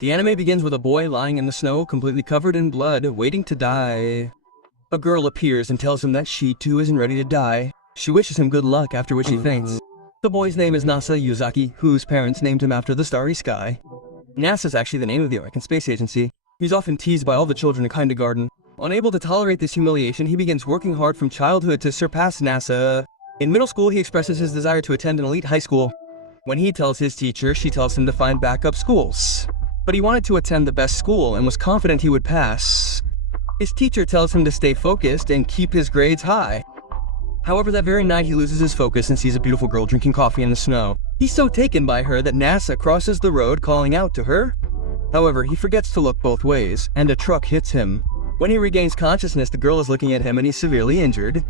The anime begins with a boy lying in the snow, completely covered in blood, waiting to die. A girl appears and tells him that she too isn't ready to die. She wishes him good luck, after which he faints. The boy's name is Nasa Yuzaki, whose parents named him after the starry sky. NASA is actually the name of the American Space Agency. He's often teased by all the children in kindergarten. Unable to tolerate this humiliation, he begins working hard from childhood to surpass NASA. In middle school, he expresses his desire to attend an elite high school. When he tells his teacher, she tells him to find backup schools. But he wanted to attend the best school and was confident he would pass. His teacher tells him to stay focused and keep his grades high. However, that very night he loses his focus and sees a beautiful girl drinking coffee in the snow. He's so taken by her that NASA crosses the road calling out to her. However, he forgets to look both ways, and a truck hits him. When he regains consciousness, the girl is looking at him and he's severely injured.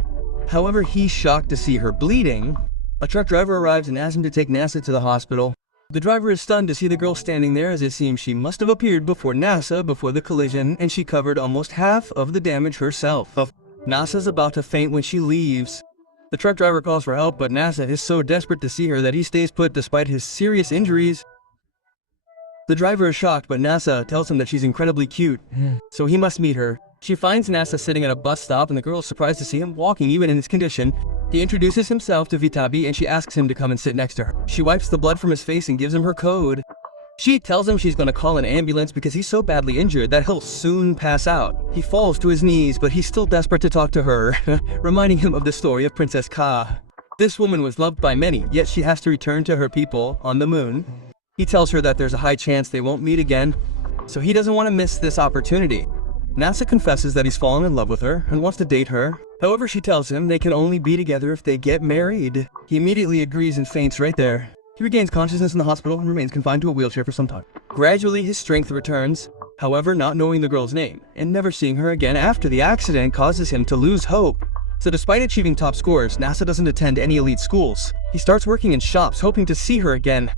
However, he's shocked to see her bleeding. A truck driver arrives and asks him to take NASA to the hospital. The driver is stunned to see the girl standing there, as it seems she must have appeared before NASA before the collision, and she covered almost half of the damage herself. NASA's about to faint when she leaves. The truck driver calls for help, but NASA is so desperate to see her that he stays put despite his serious injuries. The driver is shocked, but NASA tells him that she's incredibly cute, so he must meet her. She finds NASA sitting at a bus stop, and the girl is surprised to see him walking even in his condition. He introduces himself to Vitabi, and she asks him to come and sit next to her. She wipes the blood from his face and gives him her code. She tells him she's going to call an ambulance because he's so badly injured that he'll soon pass out. He falls to his knees, but he's still desperate to talk to her, reminding him of the story of Princess Ka. This woman was loved by many, yet she has to return to her people on the moon. He tells her that there's a high chance they won't meet again, so he doesn't want to miss this opportunity. NASA confesses that he's fallen in love with her and wants to date her. However, she tells him they can only be together if they get married. He immediately agrees and faints right there. He regains consciousness in the hospital and remains confined to a wheelchair for some time. Gradually, his strength returns. However, not knowing the girl's name and never seeing her again after the accident causes him to lose hope. So despite achieving top scores, NASA doesn't attend any elite schools. He starts working in shops, hoping to see her again.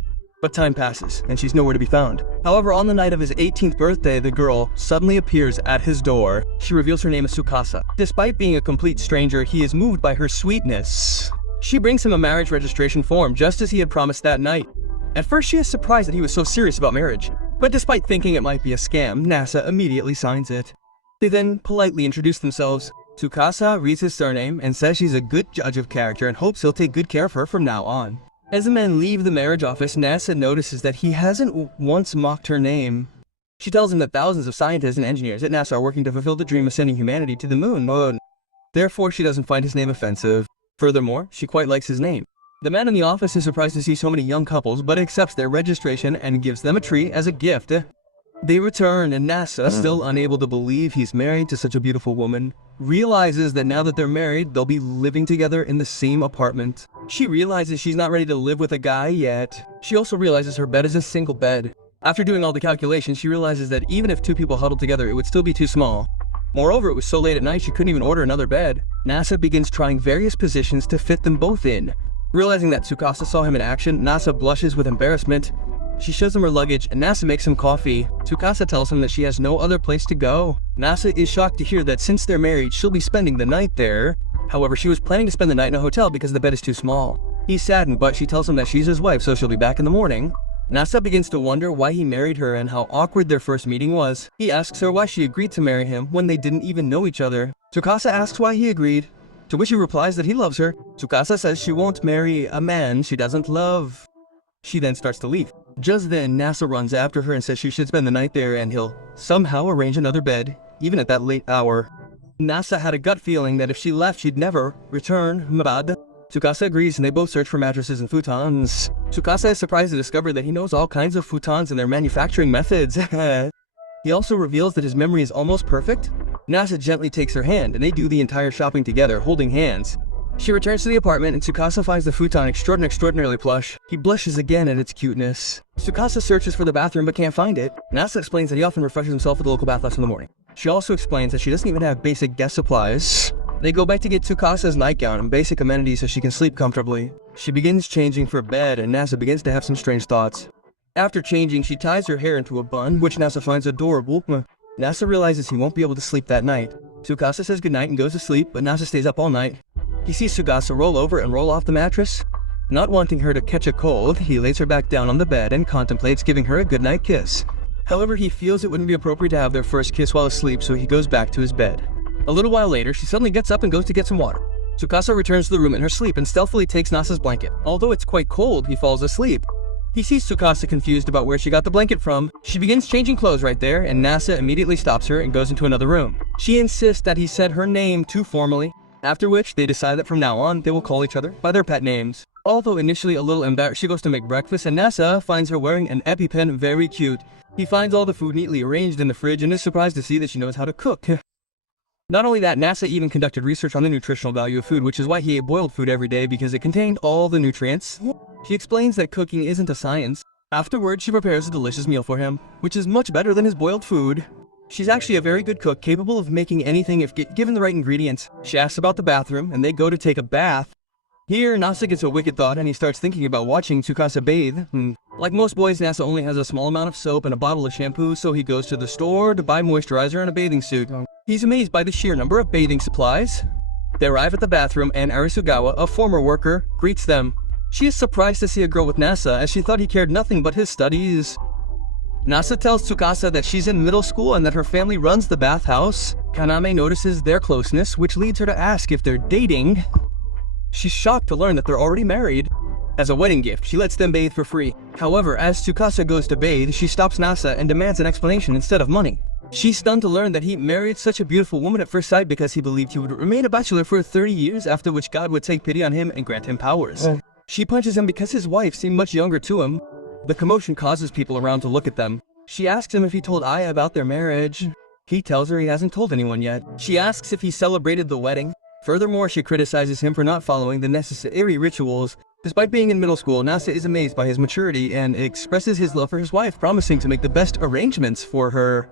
But time passes, and she's nowhere to be found. However, on the night of his 18th birthday, the girl suddenly appears at his door. She reveals her name as Tsukasa. Despite being a complete stranger, he is moved by her sweetness. She brings him a marriage registration form, just as he had promised that night. At first, she is surprised that he was so serious about marriage. But despite thinking it might be a scam, NASA immediately signs it. They then politely introduce themselves. Tsukasa reads his surname and says she's a good judge of character and hopes he'll take good care of her from now on. As the men leave the marriage office, NASA notices that he hasn't once mocked her name. She tells him that thousands of scientists and engineers at NASA are working to fulfill the dream of sending humanity to the moon. Therefore, she doesn't find his name offensive. Furthermore, she quite likes his name. The man in the office is surprised to see so many young couples, but accepts their registration and gives them a tree as a gift. They return, and NASA, still unable to believe he's married to such a beautiful woman, realizes that now that they're married, they'll be living together in the same apartment. She realizes she's not ready to live with a guy yet. She also realizes her bed is a single bed. After doing all the calculations, she realizes that even if two people huddled together, it would still be too small. Moreover, it was so late at night she couldn't even order another bed. NASA begins trying various positions to fit them both in. Realizing that Tsukasa saw him in action, NASA blushes with embarrassment. She shows him her luggage, and NASA makes him coffee. Tsukasa tells him that she has no other place to go. NASA is shocked to hear that since they're married, she'll be spending the night there. However, she was planning to spend the night in a hotel because the bed is too small. He's saddened, but she tells him that she's his wife, so she'll be back in the morning. NASA begins to wonder why he married her and how awkward their first meeting was. He asks her why she agreed to marry him when they didn't even know each other. Tsukasa asks why he agreed, to which he replies that he loves her. Tsukasa says she won't marry a man she doesn't love. She then starts to leave. Just then, NASA runs after her and says she should spend the night there and he'll somehow arrange another bed, even at that late hour. NASA had a gut feeling that if she left, she'd never return. Mabad. Tsukasa agrees and they both search for mattresses and futons. Tsukasa is surprised to discover that he knows all kinds of futons and their manufacturing methods. He also reveals that his memory is almost perfect. NASA gently takes her hand and they do the entire shopping together, holding hands. She returns to the apartment and Tsukasa finds the futon extraordinarily plush. He blushes again at its cuteness. Tsukasa searches for the bathroom but can't find it. NASA explains that he often refreshes himself at the local bathhouse in the morning. She also explains that she doesn't even have basic guest supplies. They go back to get Tsukasa's nightgown and basic amenities so she can sleep comfortably. She begins changing for bed and NASA begins to have some strange thoughts. After changing, she ties her hair into a bun, which NASA finds adorable. NASA realizes he won't be able to sleep that night. Tsukasa says goodnight and goes to sleep, but NASA stays up all night. He sees Tsukasa roll over and roll off the mattress. Not wanting her to catch a cold, he lays her back down on the bed and contemplates giving her a goodnight kiss. However, he feels it wouldn't be appropriate to have their first kiss while asleep, so he goes back to his bed. A little while later, she suddenly gets up and goes to get some water. Tsukasa returns to the room in her sleep and stealthily takes Nasa's blanket. Although it's quite cold, he falls asleep. He sees Tsukasa confused about where she got the blanket from. She begins changing clothes right there, and Nasa immediately stops her and goes into another room. She insists that he said her name too formally, after which they decide that from now on, they will call each other by their pet names. Although initially a little embarrassed, she goes to make breakfast, and Nasa finds her wearing an EpiPen very cute. He finds all the food neatly arranged in the fridge and is surprised to see that she knows how to cook. Not only that, Nasa even conducted research on the nutritional value of food, which is why he ate boiled food every day because it contained all the nutrients. She explains that cooking isn't a science. Afterwards, she prepares a delicious meal for him, which is much better than his boiled food. She's actually a very good cook, capable of making anything if given the right ingredients. She asks about the bathroom, and they go to take a bath. Here, Nasa gets a wicked thought and he starts thinking about watching Tsukasa bathe. Like most boys, Nasa only has a small amount of soap and a bottle of shampoo, so he goes to the store to buy moisturizer and a bathing suit. He's amazed by the sheer number of bathing supplies. They arrive at the bathroom and Arisugawa, a former worker, greets them. She is surprised to see a girl with Nasa as she thought he cared nothing but his studies. Nasa tells Tsukasa that she's in middle school and that her family runs the bathhouse. Kaname notices their closeness, which leads her to ask if they're dating. She's shocked to learn that they're already married. As a wedding gift, she lets them bathe for free. However, as Tsukasa goes to bathe, she stops Nasa and demands an explanation instead of money. She's stunned to learn that he married such a beautiful woman at first sight because he believed he would remain a bachelor for 30 years, after which God would take pity on him and grant him powers. She punches him because his wife seemed much younger to him. The commotion causes people around to look at them. She asks him if he told Aya about their marriage. He tells her he hasn't told anyone yet. She asks if he celebrated the wedding. Furthermore, she criticizes him for not following the necessary rituals. Despite being in middle school, Nasa is amazed by his maturity and expresses his love for his wife, promising to make the best arrangements for her.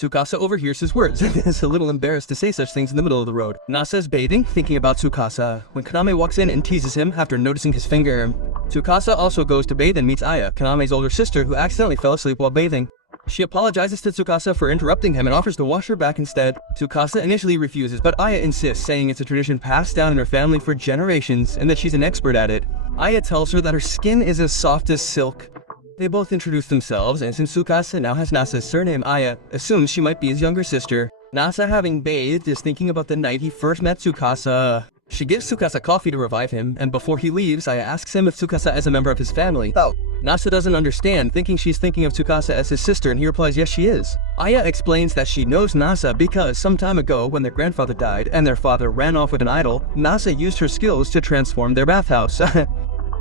Tsukasa overhears his words and is a little embarrassed to say such things in the middle of the road. Nasa is bathing, thinking about Tsukasa, when Kaname walks in and teases him after noticing his finger. Tsukasa also goes to bathe and meets Aya, Kaname's older sister, who accidentally fell asleep while bathing. She apologizes to Tsukasa for interrupting him and offers to wash her back instead. Tsukasa initially refuses, but Aya insists, saying it's a tradition passed down in her family for generations and that she's an expert at it. Aya tells her that her skin is as soft as silk. They both introduce themselves, and since Tsukasa now has Nasa's surname, Aya assumes she might be his younger sister. Nasa, having bathed, is thinking about the night he first met Tsukasa. She gives Tsukasa coffee to revive him, and before he leaves, Aya asks him if Tsukasa is a member of his family. Nasa doesn't understand, thinking she's thinking of Tsukasa as his sister, and he replies yes she is. Aya explains that she knows Nasa because some time ago, when their grandfather died and their father ran off with an idol, Nasa used her skills to transform their bathhouse.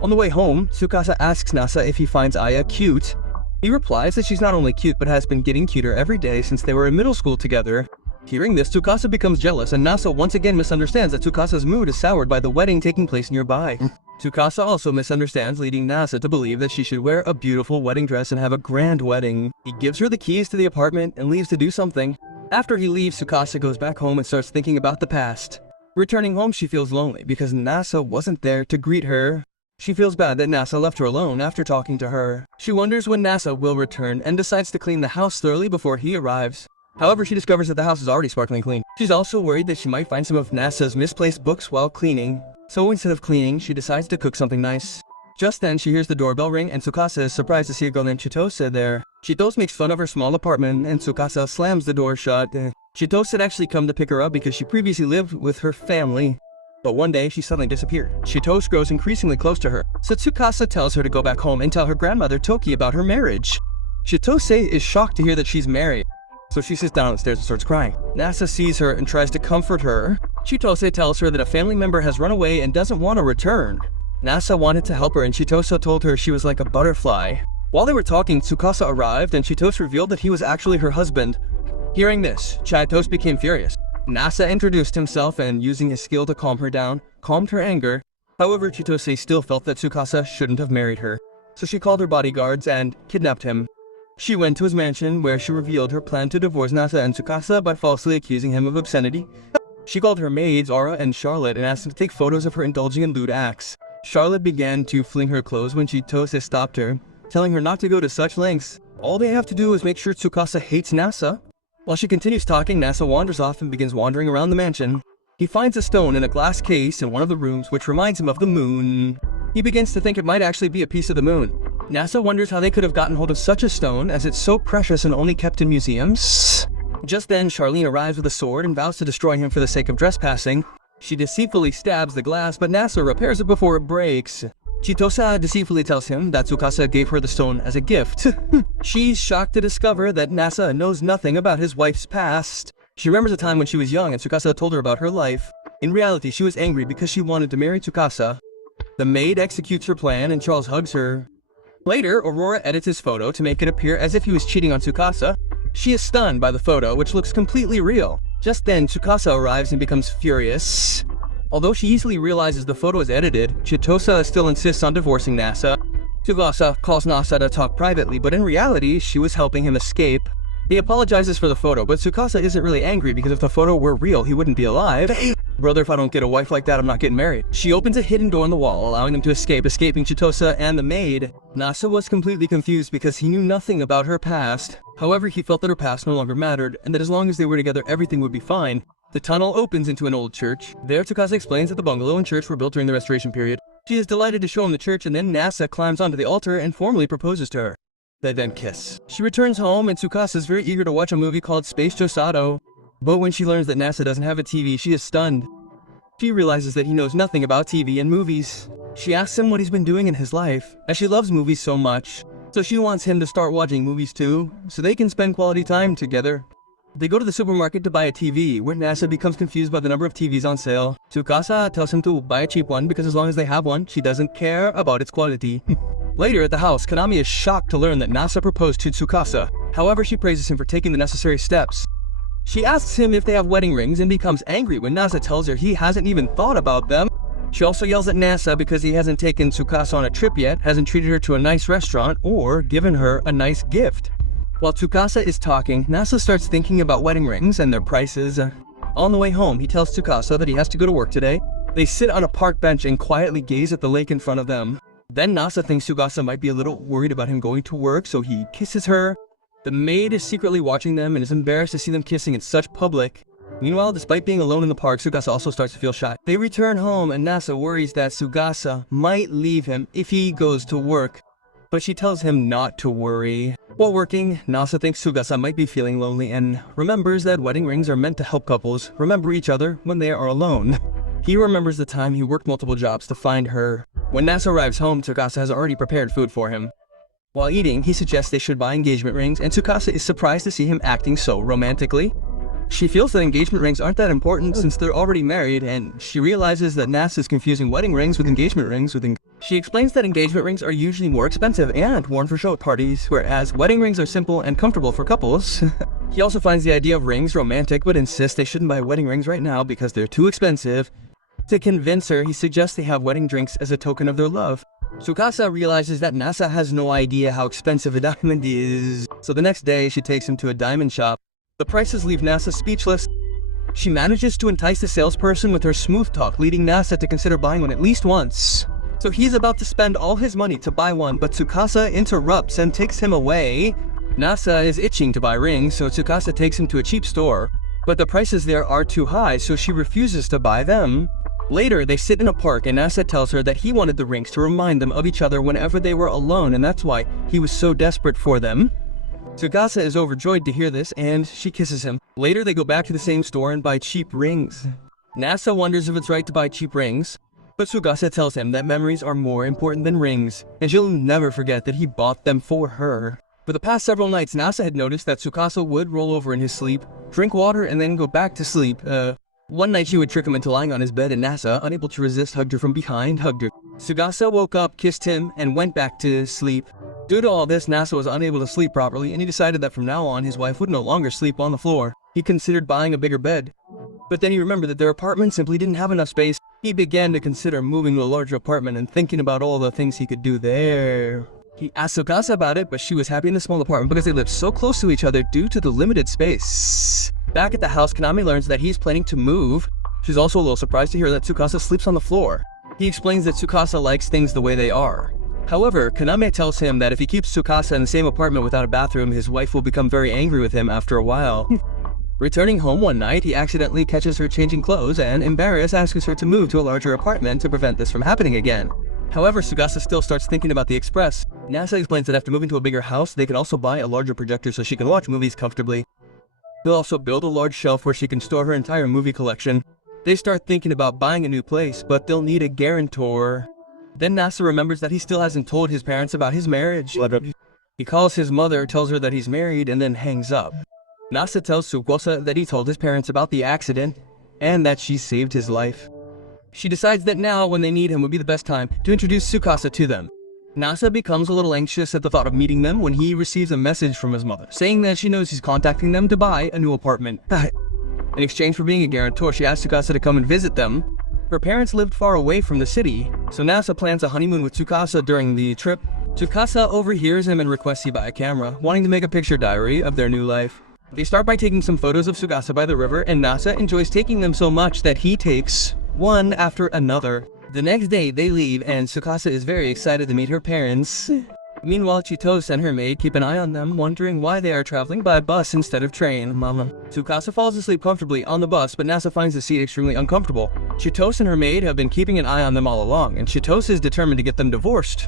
On the way home, Tsukasa asks Nasa if he finds Aya cute. He replies that she's not only cute but has been getting cuter every day since they were in middle school together. Hearing this, Tsukasa becomes jealous, and Nasa once again misunderstands that Tsukasa's mood is soured by the wedding taking place nearby. Tsukasa also misunderstands, leading Nasa to believe that she should wear a beautiful wedding dress and have a grand wedding. He gives her the keys to the apartment and leaves to do something. After he leaves, Tsukasa goes back home and starts thinking about the past. Returning home, she feels lonely because Nasa wasn't there to greet her. She feels bad that Nasa left her alone after talking to her. She wonders when Nasa will return and decides to clean the house thoroughly before he arrives. However, she discovers that the house is already sparkling clean. She's also worried that she might find some of Nasa's misplaced books while cleaning. So instead of cleaning, she decides to cook something nice. Just then, she hears the doorbell ring and Tsukasa is surprised to see a girl named Chitose there. Chitose makes fun of her small apartment and Tsukasa slams the door shut. Chitose had actually come to pick her up because she previously lived with her family. But one day, she suddenly disappeared. Chitose grows increasingly close to her, so Tsukasa tells her to go back home and tell her grandmother Toki about her marriage. Chitose is shocked to hear that she's married, so she sits down on the stairs and starts crying. Nasa sees her and tries to comfort her. Chitose tells her that a family member has run away and doesn't want to return. Nasa wanted to help her and Chitose told her she was like a butterfly. While they were talking, Tsukasa arrived and Chitose revealed that he was actually her husband. Hearing this, Chitose became furious. Nasa introduced himself and, using his skill to calm her down, calmed her anger. However, Chitose still felt that Tsukasa shouldn't have married her, so she called her bodyguards and kidnapped him. She went to his mansion where she revealed her plan to divorce Nasa and Tsukasa by falsely accusing him of obscenity. She called her maids Aura and Charlotte and asked them to take photos of her indulging in lewd acts. Charlotte began to fling her clothes when Chitose stopped her, telling her not to go to such lengths. All they have to do is make sure Tsukasa hates Nasa. While she continues talking, Nasa wanders off and begins wandering around the mansion. He finds a stone in a glass case in one of the rooms which reminds him of the moon. He begins to think it might actually be a piece of the moon. NASA wonders how they could have gotten hold of such a stone, as it's so precious and only kept in museums. Just then, Charlene arrives with a sword and vows to destroy him for the sake of trespassing. She deceitfully stabs the glass, but NASA repairs it before it breaks. Chitosa deceitfully tells him that Tsukasa gave her the stone as a gift. She's shocked to discover that NASA knows nothing about his wife's past. She remembers a time when she was young and Tsukasa told her about her life. In reality, she was angry because she wanted to marry Tsukasa. The maid executes her plan and Charles hugs her. Later, Aurora edits his photo to make it appear as if he was cheating on Tsukasa. She is stunned by the photo, which looks completely real. Just then, Tsukasa arrives and becomes furious. Although she easily realizes the photo is edited, Chitosa still insists on divorcing NASA. Tsukasa calls NASA to talk privately, but in reality, she was helping him escape. He apologizes for the photo, but Tsukasa isn't really angry because if the photo were real, he wouldn't be alive. Brother, if I don't get a wife like that, I'm not getting married. She opens a hidden door in the wall, allowing them to escape, escaping Chitosa and the maid. NASA was completely confused because he knew nothing about her past. However, he felt that her past no longer mattered, and that as long as they were together, everything would be fine. The tunnel opens into an old church. There, Tsukasa explains that the bungalow and church were built during the Restoration period. She is delighted to show him the church, and then NASA climbs onto the altar and formally proposes to her. They then kiss. She returns home, and Tsukasa is very eager to watch a movie called Space Josado. But when she learns that NASA doesn't have a TV, she is stunned. She realizes that he knows nothing about TV and movies. She asks him what he's been doing in his life, as she loves movies so much. So she wants him to start watching movies too, so they can spend quality time together. They go to the supermarket to buy a TV, where NASA becomes confused by the number of TVs on sale. Tsukasa tells him to buy a cheap one because as long as they have one, she doesn't care about its quality. Later at the house, Konami is shocked to learn that NASA proposed to Tsukasa. However, she praises him for taking the necessary steps. She asks him if they have wedding rings and becomes angry when NASA tells her he hasn't even thought about them. She also yells at NASA because he hasn't taken Tsukasa on a trip yet, hasn't treated her to a nice restaurant, or given her a nice gift. While Tsukasa is talking, NASA starts thinking about wedding rings and their prices. On the way home, he tells Tsukasa that he has to go to work today. They sit on a park bench and quietly gaze at the lake in front of them. Then NASA thinks Tsukasa might be a little worried about him going to work, so he kisses her. The maid is secretly watching them and is embarrassed to see them kissing in such public. Meanwhile, despite being alone in the park, Tsukasa also starts to feel shy. They return home and NASA worries that Tsukasa might leave him if he goes to work. But she tells him not to worry. While working, NASA thinks Tsukasa might be feeling lonely and remembers that wedding rings are meant to help couples remember each other when they are alone. He remembers the time he worked multiple jobs to find her. When NASA arrives home, Tsukasa has already prepared food for him. While eating, he suggests they should buy engagement rings, and Tsukasa is surprised to see him acting so romantically. She feels that engagement rings aren't that important since they're already married, and she realizes that NASA is confusing wedding rings with engagement rings She explains that engagement rings are usually more expensive and worn for show parties, whereas wedding rings are simple and comfortable for couples. He also finds the idea of rings romantic, but insists they shouldn't buy wedding rings right now because they're too expensive. To convince her, he suggests they have wedding drinks as a token of their love. Tsukasa realizes that NASA has no idea how expensive a diamond is, so the next day she takes him to a diamond shop. The prices leave NASA speechless. She manages to entice the salesperson with her smooth talk, leading NASA to consider buying one at least once. So he's about to spend all his money to buy one, but Tsukasa interrupts and takes him away. NASA is itching to buy rings, so Tsukasa takes him to a cheap store. But the prices there are too high, so she refuses to buy them. Later, they sit in a park and NASA tells her that he wanted the rings to remind them of each other whenever they were alone, and that's why he was so desperate for them. Tsukasa is overjoyed to hear this, and she kisses him. Later, they go back to the same store and buy cheap rings. NASA wonders if it's right to buy cheap rings, but Tsukasa tells him that memories are more important than rings, and she'll never forget that he bought them for her. For the past several nights, NASA had noticed that Tsukasa would roll over in his sleep, drink water, and then go back to sleep. One night she would trick him into lying on his bed, and NASA, unable to resist, hugged her from behind, hugged her. Tsukasa woke up, kissed him, and went back to sleep. Due to all this, NASA was unable to sleep properly, and he decided that from now on, his wife would no longer sleep on the floor. He considered buying a bigger bed. But then he remembered that their apartment simply didn't have enough space. He began to consider moving to a larger apartment and thinking about all the things he could do there. He asked Tsukasa about it, but she was happy in the small apartment because they lived so close to each other due to the limited space. Back at the house, Konami learns that he's planning to move. She's also a little surprised to hear that Tsukasa sleeps on the floor. He explains that Tsukasa likes things the way they are. However, Konami tells him that if he keeps Tsukasa in the same apartment without a bathroom, his wife will become very angry with him after a while. Returning home one night, he accidentally catches her changing clothes and, embarrassed, asks her to move to a larger apartment to prevent this from happening again. However, Tsukasa still starts thinking about the express. Nasa explains that after moving to a bigger house, they can also buy a larger projector so she can watch movies comfortably. They'll also build a large shelf where she can store her entire movie collection. They start thinking about buying a new place, but they'll need a guarantor. Then Nasa remembers that he still hasn't told his parents about his marriage. He calls his mother, tells her that he's married, and then hangs up. Nasa tells Tsukasa that he told his parents about the accident, and that she saved his life. She decides that now, when they need him, would be the best time to introduce Tsukasa to them. Nasa becomes a little anxious at the thought of meeting them when he receives a message from his mother, saying that she knows he's contacting them to buy a new apartment. In exchange for being a guarantor, she asks Tsukasa to come and visit them. Her parents lived far away from the city, so Nasa plans a honeymoon with Tsukasa during the trip. Tsukasa overhears him and requests he buy a camera, wanting to make a picture diary of their new life. They start by taking some photos of Tsukasa by the river, and Nasa enjoys taking them so much that he takes one after another. The next day, they leave, and Tsukasa is very excited to meet her parents. Meanwhile, Chitose and her maid keep an eye on them, wondering why they are traveling by bus instead of train. Tsukasa falls asleep comfortably on the bus, but Nasa finds the seat extremely uncomfortable. Chitose and her maid have been keeping an eye on them all along, and Chitose is determined to get them divorced.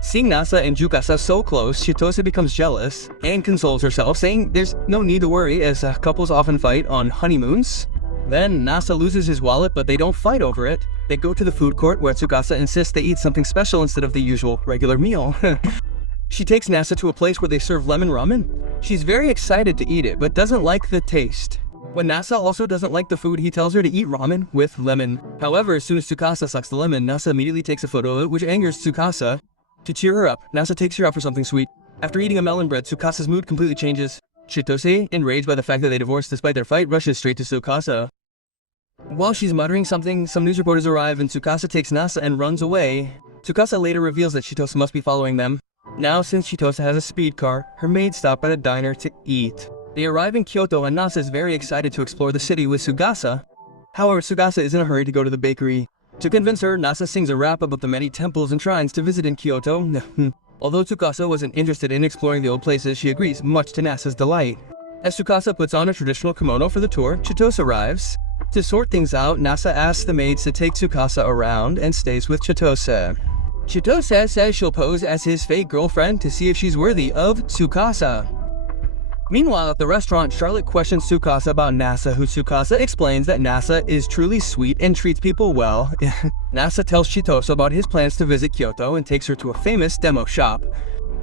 Seeing Nasa and Tsukasa so close, Chitose becomes jealous and consoles herself, saying there's no need to worry, as couples often fight on honeymoons. Then Nasa loses his wallet, but they don't fight over it. They go to the food court, where Tsukasa insists they eat something special instead of the usual regular meal. She takes Nasa to a place where they serve lemon ramen. She's very excited to eat it, but doesn't like the taste. When Nasa also doesn't like the food, he tells her to eat ramen with lemon. However, as soon as Tsukasa sucks the lemon, Nasa immediately takes a photo of it, which angers Tsukasa. To cheer her up, Nasa takes her out for something sweet. After eating a melon bread, Tsukasa's mood completely changes. Chitose, enraged by the fact that they divorced despite their fight, rushes straight to Tsukasa. While she's muttering something, some news reporters arrive and Tsukasa takes Nasa and runs away. Tsukasa later reveals that Chitose must be following them. Now, since Chitose has a speed car, her maid stopped at a diner to eat. They arrive in Kyoto and Nasa is very excited to explore the city with Tsukasa. However, Tsukasa is in a hurry to go to the bakery. To convince her, Nasa sings a rap about the many temples and shrines to visit in Kyoto. Although Tsukasa wasn't interested in exploring the old places, she agrees, much to Nasa's delight. As Tsukasa puts on a traditional kimono for the tour, Chitose arrives. To sort things out, Nasa asks the maids to take Tsukasa around and stays with Chitose. Chitose says she'll pose as his fake girlfriend to see if she's worthy of Tsukasa. Meanwhile, at the restaurant, Charlotte questions Tsukasa about Nasa, who Tsukasa explains that Nasa is truly sweet and treats people well. Nasa tells Chitose about his plans to visit Kyoto and takes her to a famous demo shop.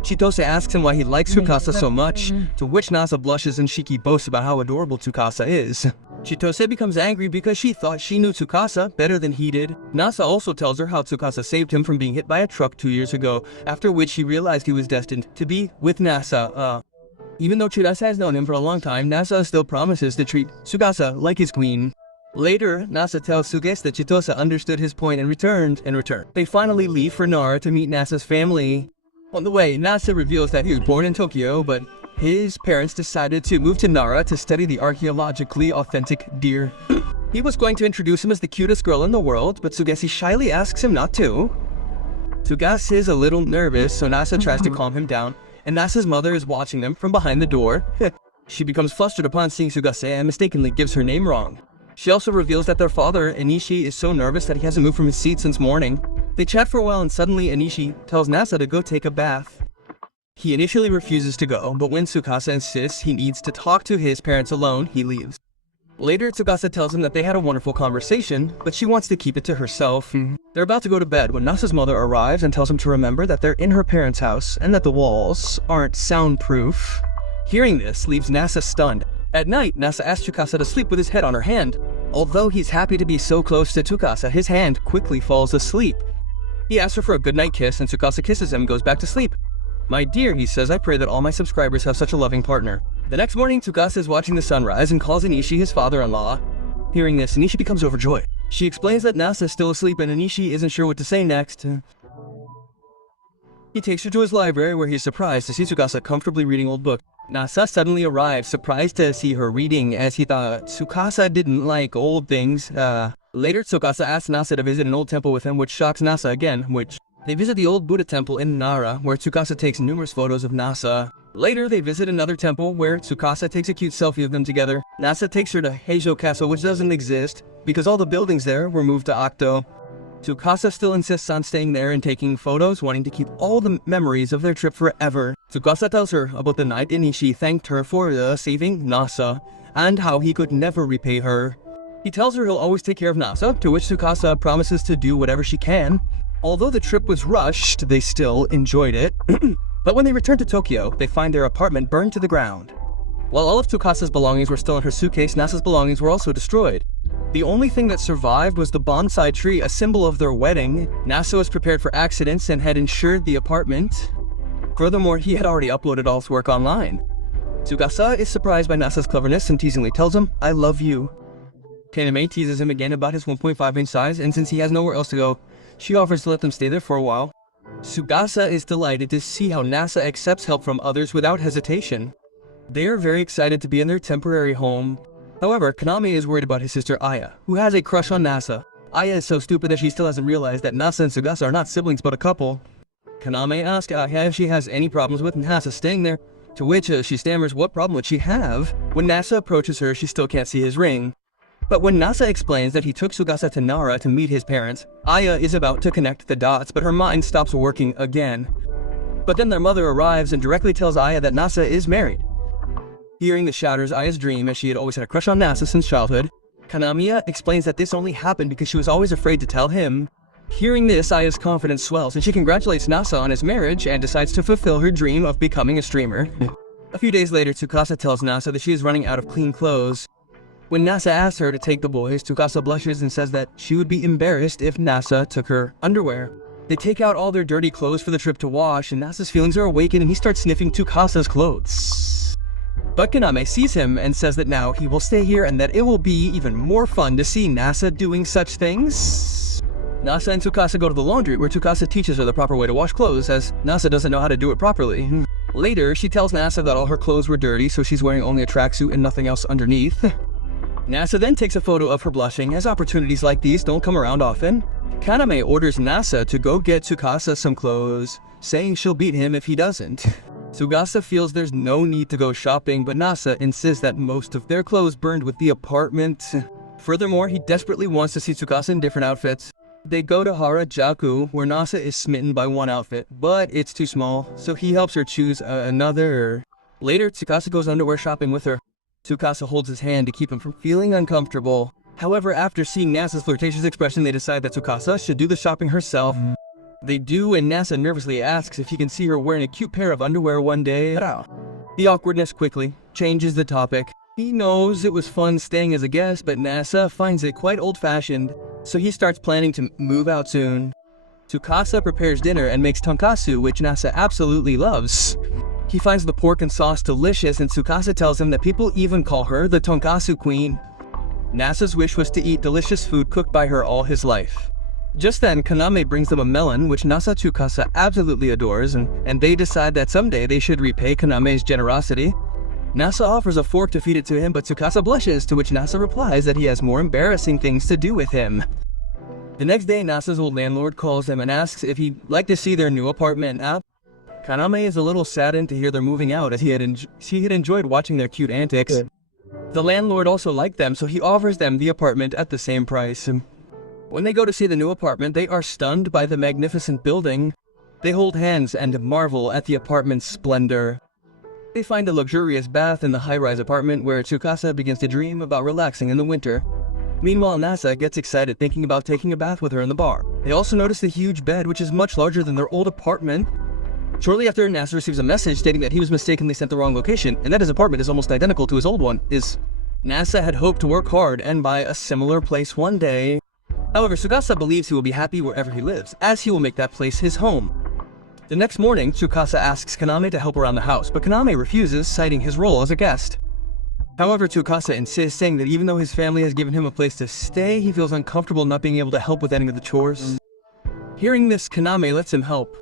Chitose asks him why he likes Tsukasa so much, to which Nasa blushes and Shiki boasts about how adorable Tsukasa is. Chitose becomes angry because she thought she knew Tsukasa better than he did. Nasa also tells her how Tsukasa saved him from being hit by a truck 2 years ago, after which he realized he was destined to be with Nasa. Even though Chitose has known him for a long time, Nasa still promises to treat Tsukasa like his queen. Later, Nasa tells Tsukasa that Chitose understood his point and returned. They finally leave for Nara to meet Nasa's family. On the way, Nasa reveals that he was born in Tokyo, but his parents decided to move to Nara to study the archaeologically authentic deer. He was going to introduce him as the cutest girl in the world, but Tsukasa shyly asks him not to. Tsukasa is a little nervous, so Nasa tries to calm him down, and Nasa's mother is watching them from behind the door. She becomes flustered upon seeing Tsukasa and mistakenly gives her name wrong. She also reveals that their father, Enishi, is so nervous that he hasn't moved from his seat since morning. They chat for a while and suddenly Enishi tells Nasa to go take a bath. He initially refuses to go, but when Tsukasa insists he needs to talk to his parents alone, he leaves. Later, Tsukasa tells him that they had a wonderful conversation, but she wants to keep it to herself. They're about to go to bed when Nasa's mother arrives and tells him to remember that they're in her parents' house and that the walls aren't soundproof. Hearing this leaves Nasa stunned. At night, Nasa asks Tsukasa to sleep with his head on her hand. Although he's happy to be so close to Tsukasa, his hand quickly falls asleep. He asks her for a goodnight kiss and Tsukasa kisses him and goes back to sleep. "My dear," he says, "I pray that all my subscribers have such a loving partner." The next morning, Tsukasa is watching the sunrise and calls Enishi his father-in-law. Hearing this, Enishi becomes overjoyed. She explains that Nasa is still asleep and Enishi isn't sure what to say next. He takes her to his library where he's surprised to see Tsukasa comfortably reading old books. Nasa suddenly arrives, surprised to see her reading, as he thought Tsukasa didn't like old things. Later, Tsukasa asks Nasa to visit an old temple with him, which shocks Nasa again, They visit the old Buddha temple in Nara, where Tsukasa takes numerous photos of Nasa. Later, they visit another temple, where Tsukasa takes a cute selfie of them together. Nasa takes her to Heijo Castle, which doesn't exist, because all the buildings there were moved to Okto. Tsukasa still insists on staying there and taking photos, wanting to keep all the memories of their trip forever. Tsukasa tells her about the night Inishi thanked her for saving Nasa, and how he could never repay her. He tells her he'll always take care of Nasa, to which Tsukasa promises to do whatever she can. Although the trip was rushed, they still enjoyed it. But when they return to Tokyo, they find their apartment burned to the ground. While all of Tsukasa's belongings were still in her suitcase, Nasa's belongings were also destroyed. The only thing that survived was the bonsai tree, a symbol of their wedding. Nasa was prepared for accidents and had insured the apartment. Furthermore, he had already uploaded all his work online. Tsukasa is surprised by Nasa's cleverness and teasingly tells him, "I love you." Kaname teases him again about his 1.5-inch size, and since he has nowhere else to go, she offers to let them stay there for a while. Tsukasa is delighted to see how Nasa accepts help from others without hesitation. They are very excited to be in their temporary home. However, Kaname is worried about his sister Aya, who has a crush on Nasa. Aya is so stupid that she still hasn't realized that Nasa and Tsukasa are not siblings but a couple. Kaname asks Aya if she has any problems with Nasa staying there, to which she stammers what problem would she have. When Nasa approaches her, she still can't see his ring. But when Nasa explains that he took Tsukasa to Nara to meet his parents, Aya is about to connect the dots, but her mind stops working again. But then their mother arrives and directly tells Aya that Nasa is married. Hearing this shatters Aya's dream, as she had always had a crush on Nasa since childhood. Kanamiya explains that this only happened because she was always afraid to tell him. Hearing this, Aya's confidence swells, and she congratulates Nasa on his marriage and decides to fulfill her dream of becoming a streamer. A few days later, Tsukasa tells Nasa that she is running out of clean clothes. When Nasa asks her to take the boys, Tsukasa blushes and says that she would be embarrassed if Nasa took her underwear. They take out all their dirty clothes for the trip to wash, and Nasa's feelings are awakened and he starts sniffing Tsukasa's clothes. But Kaname sees him and says that now he will stay here and that it will be even more fun to see Nasa doing such things. Nasa and Tsukasa go to the laundry, where Tsukasa teaches her the proper way to wash clothes, as Nasa doesn't know how to do it properly. Later, she tells Nasa that all her clothes were dirty, so she's wearing only a tracksuit and nothing else underneath. Nasa then takes a photo of her blushing, as opportunities like these don't come around often. Kaname orders Nasa to go get Tsukasa some clothes, saying she'll beat him if he doesn't. Tsukasa feels there's no need to go shopping, but Nasa insists that most of their clothes burned with the apartment. Furthermore, he desperately wants to see Tsukasa in different outfits. They go to Harajuku, where Nasa is smitten by one outfit, but it's too small, so he helps her choose another. Later, Tsukasa goes underwear shopping with her. Tsukasa holds his hand to keep him from feeling uncomfortable. However, after seeing Nasa's flirtatious expression, they decide that Tsukasa should do the shopping herself. They do, and Nasa nervously asks if he can see her wearing a cute pair of underwear one day. The awkwardness quickly changes the topic. He knows it was fun staying as a guest, but Nasa finds it quite old-fashioned, so he starts planning to move out soon. Tsukasa prepares dinner and makes tonkatsu, which Nasa absolutely loves. He finds the pork and sauce delicious, and Tsukasa tells him that people even call her the tonkatsu queen. Nasa's wish was to eat delicious food cooked by her all his life. Just then, Kaname brings them a melon, which Nasa Tsukasa absolutely adores, and they decide that someday they should repay Kaname's generosity. Nasa offers a fork to feed it to him, but Tsukasa blushes, to which Nasa replies that he has more embarrassing things to do with him. The next day, Nasa's old landlord calls them and asks if he'd like to see their new apartment. Kaname is a little saddened to hear they're moving out, as he had enjoyed watching their cute antics. The landlord also liked them, so he offers them the apartment at the same price. When they go to see the new apartment, they are stunned by the magnificent building. They hold hands and marvel at the apartment's splendor. They find a luxurious bath in the high-rise apartment, where Tsukasa begins to dream about relaxing in the winter. Meanwhile, Nasa gets excited thinking about taking a bath with her in the bar. They also notice the huge bed, which is much larger than their old apartment. Shortly after, Nasa receives a message stating that he was mistakenly sent the wrong location, and that his apartment is almost identical to his old one. Nasa had hoped to work hard and buy a similar place one day. However, Tsukasa believes he will be happy wherever he lives, as he will make that place his home. The next morning, Tsukasa asks Kaname to help around the house, but Kaname refuses, citing his role as a guest. However, Tsukasa insists, saying that even though his family has given him a place to stay, he feels uncomfortable not being able to help with any of the chores. Hearing this, Kaname lets him help.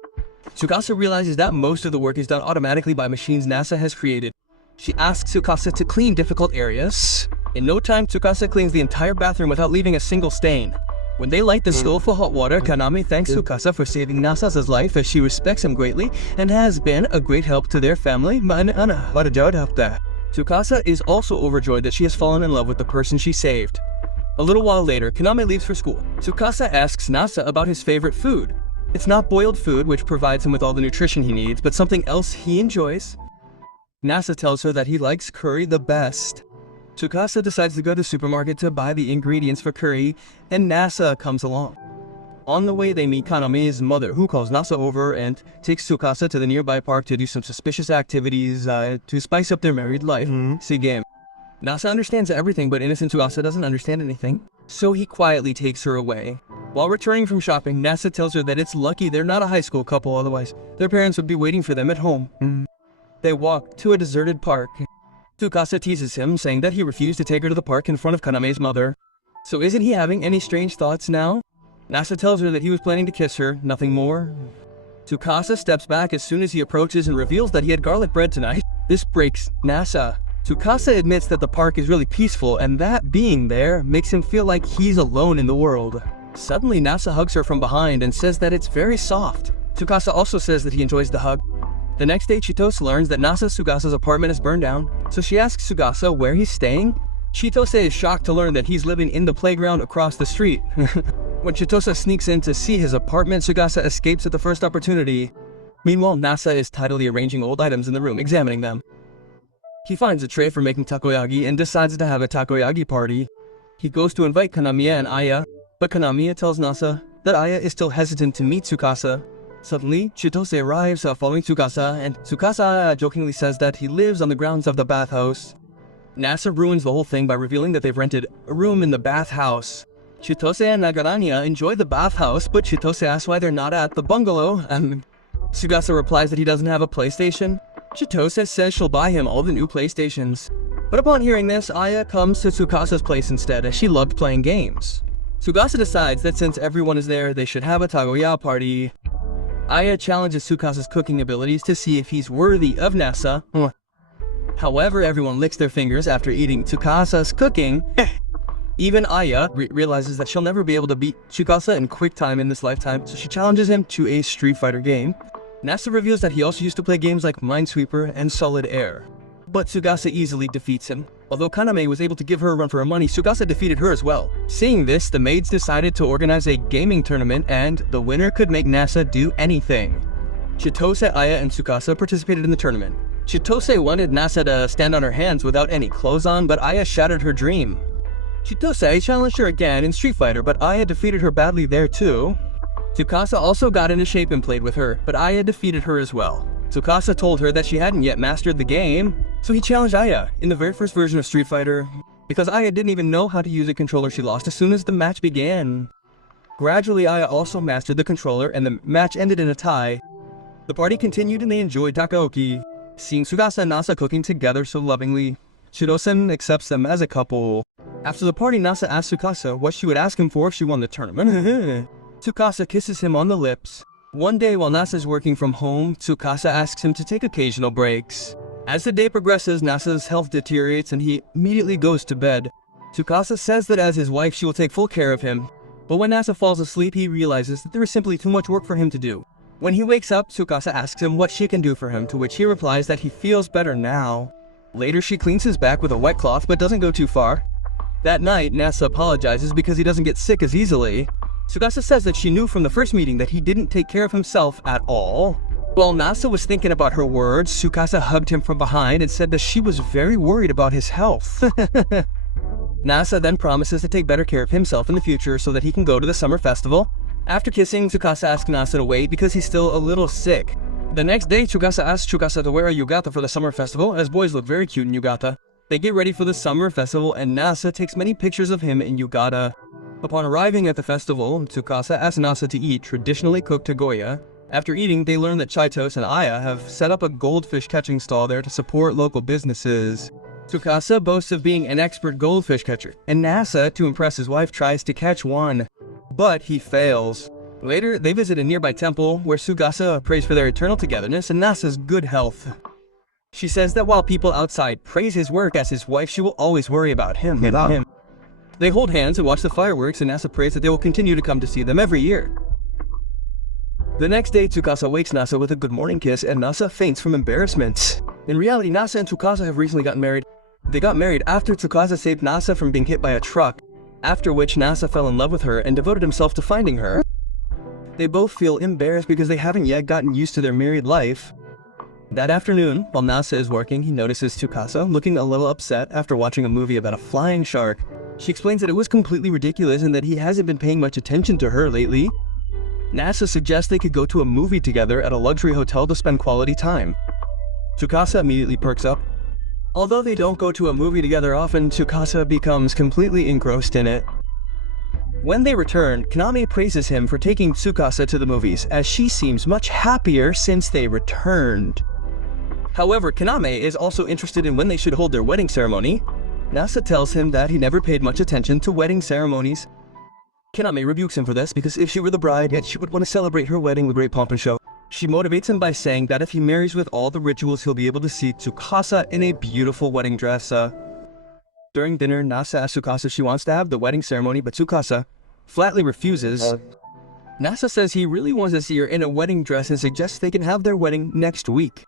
Tsukasa realizes that most of the work is done automatically by machines Nasa has created. She asks Tsukasa to clean difficult areas. In no time, Tsukasa cleans the entire bathroom without leaving a single stain. When they light the stove for hot water, Kaname thanks Tsukasa for saving Nasa's life, as she respects him greatly and has been a great help to their family. Tsukasa is also overjoyed that she has fallen in love with the person she saved. A little while later, Kaname leaves for school. Tsukasa asks Nasa about his favorite food. It's not boiled food, which provides him with all the nutrition he needs, but something else he enjoys. Nasa tells her that he likes curry the best. Tsukasa decides to go to the supermarket to buy the ingredients for curry, and Nasa comes along. On the way, they meet Kaname's mother, who calls Nasa over and takes Tsukasa to the nearby park to do some suspicious activities to spice up their married life. See game. Nasa understands everything, but innocent Tsukasa doesn't understand anything, so he quietly takes her away. While returning from shopping, Nasa tells her that it's lucky they're not a high school couple, otherwise their parents would be waiting for them at home. They walk to a deserted park. Tsukasa teases him, saying that he refused to take her to the park in front of Kaname's mother. So isn't he having any strange thoughts now? Nasa tells her that he was planning to kiss her, nothing more. Tsukasa steps back as soon as he approaches and reveals that he had garlic bread tonight. This breaks Nasa. Tsukasa admits that the park is really peaceful, and that being there makes him feel like he's alone in the world. Suddenly, Nasa hugs her from behind and says that it's very soft. Tsukasa also says that he enjoys the hug. The next day, Chitose learns that Sugasa's apartment is burned down, so she asks Sugasa where he's staying. Chitose is shocked to learn that he's living in the playground across the street. When Chitose sneaks in to see his apartment, Sugasa escapes at the first opportunity. Meanwhile, Nasa is tidily arranging old items in the room, examining them. He finds a tray for making takoyaki and decides to have a takoyaki party. He goes to invite Kanamiya and Aya, but Kanamiya tells Nasa that Aya is still hesitant to meet Tsukasa. Suddenly, Chitose arrives following Tsukasa, and Tsukasa jokingly says that he lives on the grounds of the bathhouse. Nasa ruins the whole thing by revealing that they've rented a room in the bathhouse. Chitose and Nagaranya enjoy the bathhouse, but Chitose asks why they're not at the bungalow, and Tsukasa replies that he doesn't have a PlayStation. Chitose says she'll buy him all the new PlayStations. But upon hearing this, Aya comes to Tsukasa's place instead, as she loved playing games. Tsukasa decides that since everyone is there, they should have a takoyaki party. Aya challenges Tsukasa's cooking abilities to see if he's worthy of Nasa. However, everyone licks their fingers after eating Tsukasa's cooking. Even Aya realizes that she'll never be able to beat Tsukasa in quick time in this lifetime, so she challenges him to a Street Fighter game. Nasa reveals that he also used to play games like Minesweeper and Solid Air. But Tsukasa easily defeats him. Although Kaname was able to give her a run for her money, Tsukasa defeated her as well. Seeing this, the maids decided to organize a gaming tournament, and the winner could make Nasa do anything. Chitose, Aya, and Tsukasa participated in the tournament. Chitose wanted Nasa to stand on her hands without any clothes on, but Aya shattered her dream. Chitose challenged her again in Street Fighter, but Aya defeated her badly there too. Tsukasa also got into shape and played with her, but Aya defeated her as well. Tsukasa told her that she hadn't yet mastered the game, so he challenged Aya in the very first version of Street Fighter. Because Aya didn't even know how to use a controller, she lost as soon as the match began. Gradually, Aya also mastered the controller, and the match ended in a tie. The party continued and they enjoyed takoyaki. Seeing Tsukasa and Nasa cooking together so lovingly, Shirosen accepts them as a couple. After the party, Nasa asks Tsukasa what she would ask him for if she won the tournament. Tsukasa kisses him on the lips. One day while Nasa is working from home, Tsukasa asks him to take occasional breaks. As the day progresses, Nasa's health deteriorates and he immediately goes to bed. Tsukasa says that as his wife, she will take full care of him. But when Nasa falls asleep, he realizes that there is simply too much work for him to do. When he wakes up, Tsukasa asks him what she can do for him, to which he replies that he feels better now. Later, she cleans his back with a wet cloth but doesn't go too far. That night, Nasa apologizes because he doesn't get sick as easily. Tsukasa says that she knew from the first meeting that he didn't take care of himself at all. While Nasa was thinking about her words, Tsukasa hugged him from behind and said that she was very worried about his health. Nasa then promises to take better care of himself in the future so that he can go to the summer festival. After kissing, Tsukasa asks Nasa to wait because he's still a little sick. The next day, Tsukasa asks Tsukasa to wear a yukata for the summer festival, as boys look very cute in yukata. They get ready for the summer festival and Nasa takes many pictures of him in yukata. Upon arriving at the festival, Tsukasa asks Nasa to eat traditionally cooked takoya. After eating, they learn that Chitose and Aya have set up a goldfish catching stall there to support local businesses. Tsukasa boasts of being an expert goldfish catcher, and Nasa, to impress his wife, tries to catch one. But he fails. Later, they visit a nearby temple where Tsukasa prays for their eternal togetherness and Nasa's good health. She says that while people outside praise his work, as his wife, she will always worry about him. They hold hands and watch the fireworks, and Nasa prays that they will continue to come to see them every year. The next day, Tsukasa wakes Nasa with a good morning kiss, and Nasa faints from embarrassment. In reality, Nasa and Tsukasa have recently gotten married. They got married after Tsukasa saved Nasa from being hit by a truck. after which Nasa fell in love with her and devoted himself to finding her. They both feel embarrassed because they haven't yet gotten used to their married life. That afternoon, while Nasa is working, he notices Tsukasa looking a little upset after watching a movie about a flying shark. She explains that it was completely ridiculous and that he hasn't been paying much attention to her lately. Nasa suggests they could go to a movie together at a luxury hotel to spend quality time. Tsukasa immediately perks up. Although they don't go to a movie together often, Tsukasa becomes completely engrossed in it. When they return, Kaname praises him for taking Tsukasa to the movies, as she seems much happier since they returned. However, Kaname is also interested in when they should hold their wedding ceremony. Nasa tells him that he never paid much attention to wedding ceremonies. Kaname rebukes him for this because if she were the bride, yet she would want to celebrate her wedding with great pomp and show. She motivates him by saying that if he marries with all the rituals, he'll be able to see Tsukasa in a beautiful wedding dress. During dinner, Nasa asks Tsukasa if she wants to have the wedding ceremony, but Tsukasa flatly refuses. Nasa says he really wants to see her in a wedding dress and suggests they can have their wedding next week.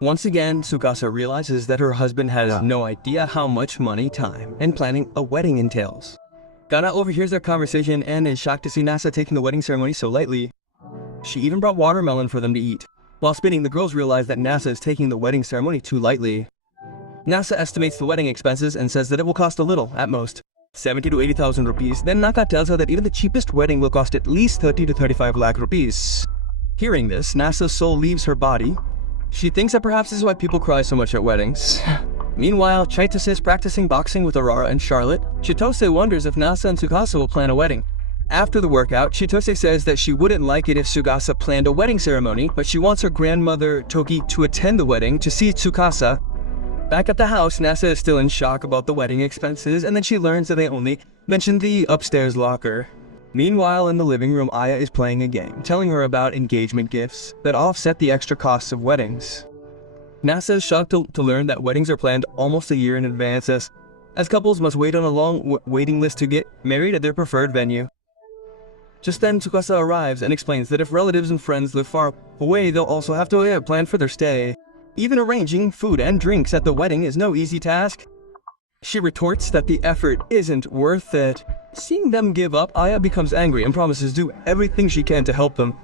Once again, Tsukasa realizes that her husband has no idea how much money, time, and planning a wedding entails. Kana overhears their conversation and is shocked to see Nasa taking the wedding ceremony so lightly. She even brought watermelon for them to eat. While spinning, the girls realize that Nasa is taking the wedding ceremony too lightly. Nasa estimates the wedding expenses and says that it will cost a little, at most, 70 to 80,000 rupees. Then Naka tells her that even the cheapest wedding will cost at least 30 to 35 lakh rupees. Hearing this, Nasa's soul leaves her body. She thinks that perhaps this is why people cry so much at weddings. Meanwhile, Chitose is practicing boxing with Aurora and Charlotte. Chitose wonders if Nasa and Tsukasa will plan a wedding. After the workout, Chitose says that she wouldn't like it if Tsukasa planned a wedding ceremony, but she wants her grandmother, Toki, to attend the wedding to see Tsukasa. Back at the house, Nasa is still in shock about the wedding expenses, and then she learns that they only mentioned the upstairs locker. Meanwhile, in the living room, Aya is playing a game, telling her about engagement gifts that offset the extra costs of weddings. Nasa is shocked to learn that weddings are planned almost a year in advance, as couples must wait on a long waiting list to get married at their preferred venue. Just then, Tsukasa arrives and explains that if relatives and friends live far away, they'll also have to plan for their stay. Even arranging food and drinks at the wedding is no easy task. She retorts that the effort isn't worth it. Seeing them give up, Aya becomes angry and promises to do everything she can to help them.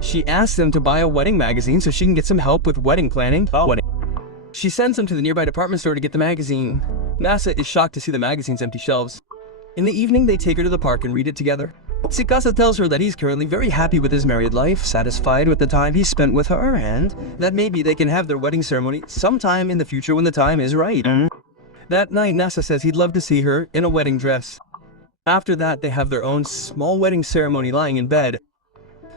She asks them to buy a wedding magazine so she can get some help with wedding planning. She sends them to the nearby department store to get the magazine. Nasa is shocked to see the magazine's empty shelves. In the evening, they take her to the park and read it together. Tsukasa tells her that he's currently very happy with his married life, satisfied with the time he spent with her, and that maybe they can have their wedding ceremony sometime in the future when the time is right. That night, Nasa says he'd love to see her in a wedding dress. After that, they have their own small wedding ceremony lying in bed.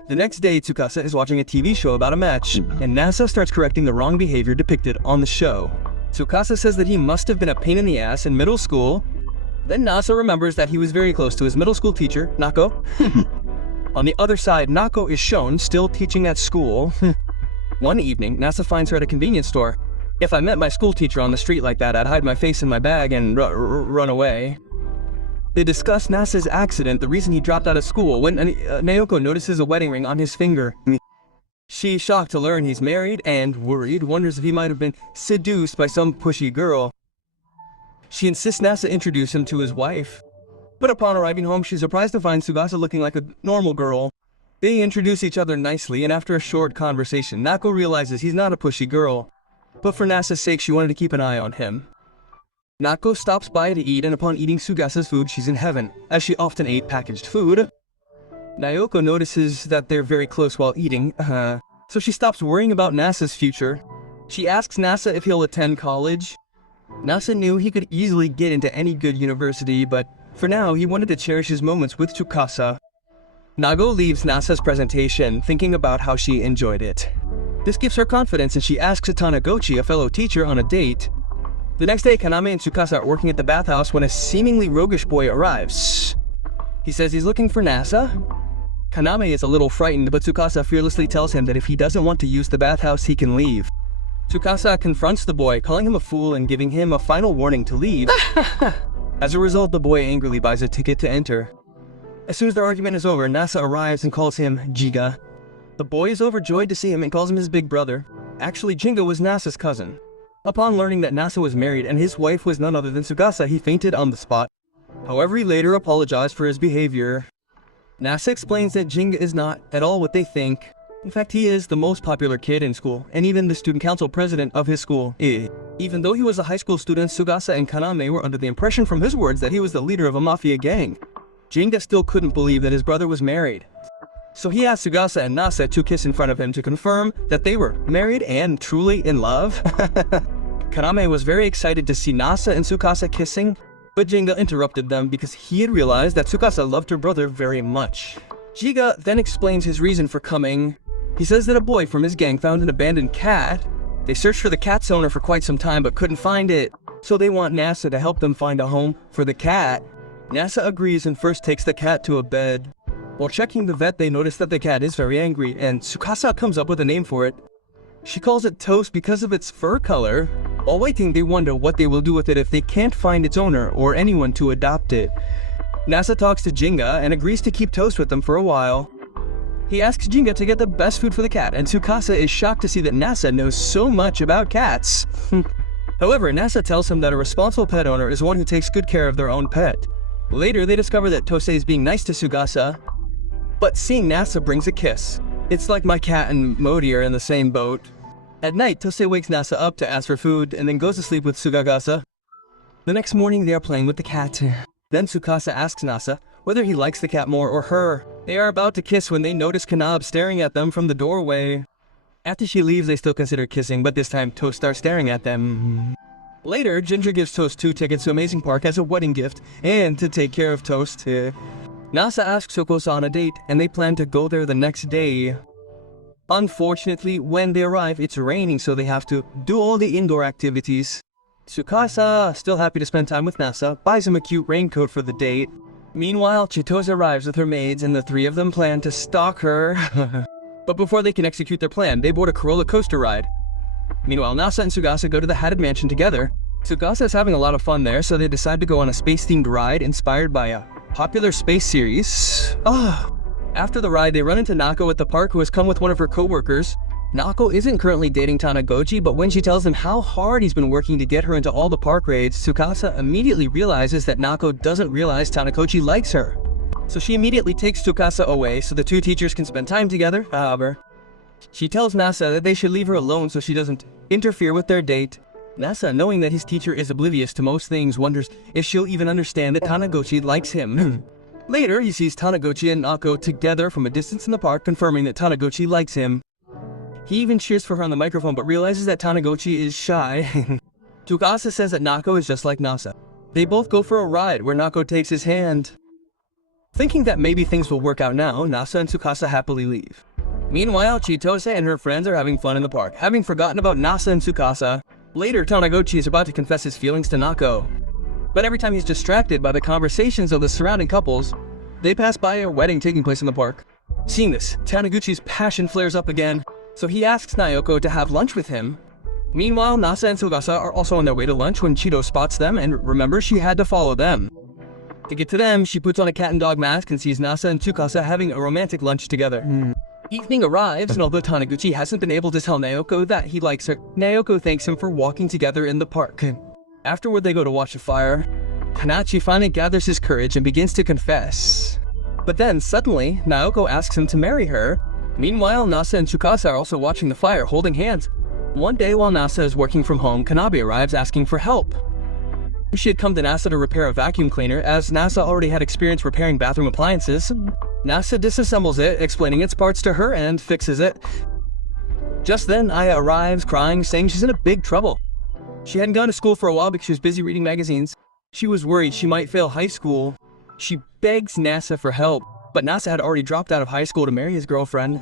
The next day, Tsukasa is watching a TV show about a match, and Nasa starts correcting the wrong behavior depicted on the show. Tsukasa says that he must have been a pain in the ass in middle school. Then Nasa remembers that he was very close to his middle school teacher, Nako. On the other side, Nako is shown still teaching at school. One evening, Nasa finds her at a convenience store. If I met my school teacher on the street like that, I'd hide my face in my bag and run away. They discuss Nasa's accident, the reason he dropped out of school, when Naoko notices a wedding ring on his finger. She's shocked to learn he's married and worried, wonders if he might have been seduced by some pushy girl. She insists Nasa introduce him to his wife. But upon arriving home, she's surprised to find Tsukasa looking like a normal girl. They introduce each other nicely, and after a short conversation, Nako realizes he's not a pushy girl. But for Nasa's sake, she wanted to keep an eye on him. Nako stops by to eat, and upon eating Tsukasa's food, she's in heaven, as she often ate packaged food. Naoko notices that they're very close while eating, so she stops worrying about Nasa's future. She asks Nasa if he'll attend college. Nasa knew he could easily get into any good university, but for now, he wanted to cherish his moments with Tsukasa. Nago leaves Nasa's presentation, thinking about how she enjoyed it. This gives her confidence, and she asks Tanagochi, a fellow teacher, on a date. The next day, Kaname and Tsukasa are working at the bathhouse when a seemingly roguish boy arrives. He says he's looking for Nasa. Kaname is a little frightened, but Tsukasa fearlessly tells him that if he doesn't want to use the bathhouse, he can leave. Tsukasa confronts the boy, calling him a fool and giving him a final warning to leave. As a result, the boy angrily buys a ticket to enter. As soon as their argument is over, Nasa arrives and calls him Jiga. The boy is overjoyed to see him and calls him his big brother. Actually, Jinga was Nasa's cousin. Upon learning that Nasa was married and his wife was none other than Tsukasa, he fainted on the spot. However, he later apologized for his behavior. Nasa explains that Jinga is not at all what they think. In fact, he is the most popular kid in school, and even the student council president of his school. Even though he was a high school student, Tsugasa and Kaname were under the impression from his words that he was the leader of a mafia gang. Jinga still couldn't believe that his brother was married. So he asked Tsugasa and Nasa to kiss in front of him to confirm that they were married and truly in love. Kaname was very excited to see Nasa and Tsukasa kissing, but Jinga interrupted them because he had realized that Tsukasa loved her brother very much. Jinga then explains his reason for coming. He says that a boy from his gang found an abandoned cat. They searched for the cat's owner for quite some time but couldn't find it, so they want Nasa to help them find a home for the cat. Nasa agrees and first takes the cat to a bed. While checking the vet, they notice that the cat is very angry, and Tsukasa comes up with a name for it. She calls it Toast because of its fur color. While waiting, they wonder what they will do with it if they can't find its owner or anyone to adopt it. Nasa talks to Jinga and agrees to keep Toast with them for a while. He asks Jinga to get the best food for the cat, and Tsukasa is shocked to see that Nasa knows so much about cats. However, Nasa tells him that a responsible pet owner is one who takes good care of their own pet. Later, they discover that Tosei is being nice to Tsugasa, but seeing Nasa brings a kiss. It's like my cat and Modi are in the same boat. At night, Tosei wakes Nasa up to ask for food and then goes to sleep with Tsugasa. The next morning, they are playing with the cat. Then Tsukasa asks Nasa whether he likes the cat more or her. They are about to kiss when they notice Kanab staring at them from the doorway. After she leaves, they still consider kissing, but this time Toast starts staring at them. Later, Ginger gives Toast 2 tickets to Amazing Park as a wedding gift and to take care of Toast. Nasa asks Sokosa on a date, and they plan to go there the next day. Unfortunately, when they arrive, it's raining, so they have to do all the indoor activities. Tsukasa, still happy to spend time with Nasa, buys him a cute raincoat for the date. Meanwhile, Chitose arrives with her maids, and the three of them plan to stalk her. But before they can execute their plan, they board a roller coaster ride. Meanwhile, Nasa and Tsugasa go to the Hatted Mansion together. Tsugasa is having a lot of fun there, so they decide to go on a space-themed ride inspired by a popular space series. After the ride, they run into Nako at the park, who has come with one of her co-workers. Nako isn't currently dating Taniguchi, but when she tells him how hard he's been working to get her into all the park raids, Tsukasa immediately realizes that Nako doesn't realize Taniguchi likes her. So she immediately takes Tsukasa away so the two teachers can spend time together. However, she tells Nasa that they should leave her alone so she doesn't interfere with their date. Nasa, knowing that his teacher is oblivious to most things, wonders if she'll even understand that Taniguchi likes him. Later, he sees Taniguchi and Nako together from a distance in the park, confirming that Taniguchi likes him. He even cheers for her on the microphone, but realizes that Taniguchi is shy. Tsukasa says that Nako is just like Nasa. They both go for a ride, where Nako takes his hand. Thinking that maybe things will work out now, Nasa and Tsukasa happily leave. Meanwhile, Chitose and her friends are having fun in the park, having forgotten about Nasa and Tsukasa. Later, Taniguchi is about to confess his feelings to Nako. But every time he's distracted by the conversations of the surrounding couples, they pass by a wedding taking place in the park. Seeing this, Taniguchi's passion flares up again, so he asks Naoko to have lunch with him. Meanwhile, Nasa and Tsugasa are also on their way to lunch when Chido spots them and remembers she had to follow them. To get to them, she puts on a cat and dog mask and sees Nasa and Tsukasa having a romantic lunch together. Evening arrives, and although Taniguchi hasn't been able to tell Naoko that he likes her, Naoko thanks him for walking together in the park. Afterward, they go to watch a fire. Hanachi finally gathers his courage and begins to confess. But then, suddenly, Naoko asks him to marry her. Meanwhile, Nasa and Tsukasa are also watching the fire, holding hands. One day, while Nasa is working from home, Kanabe arrives asking for help. She had come to Nasa to repair a vacuum cleaner, as Nasa already had experience repairing bathroom appliances. Nasa disassembles it, explaining its parts to her, and fixes it. Just then, Aya arrives, crying, saying she's in a big trouble. She hadn't gone to school for a while because she was busy reading magazines. She was worried she might fail high school. She begs Nasa for help, but Nasa had already dropped out of high school to marry his girlfriend.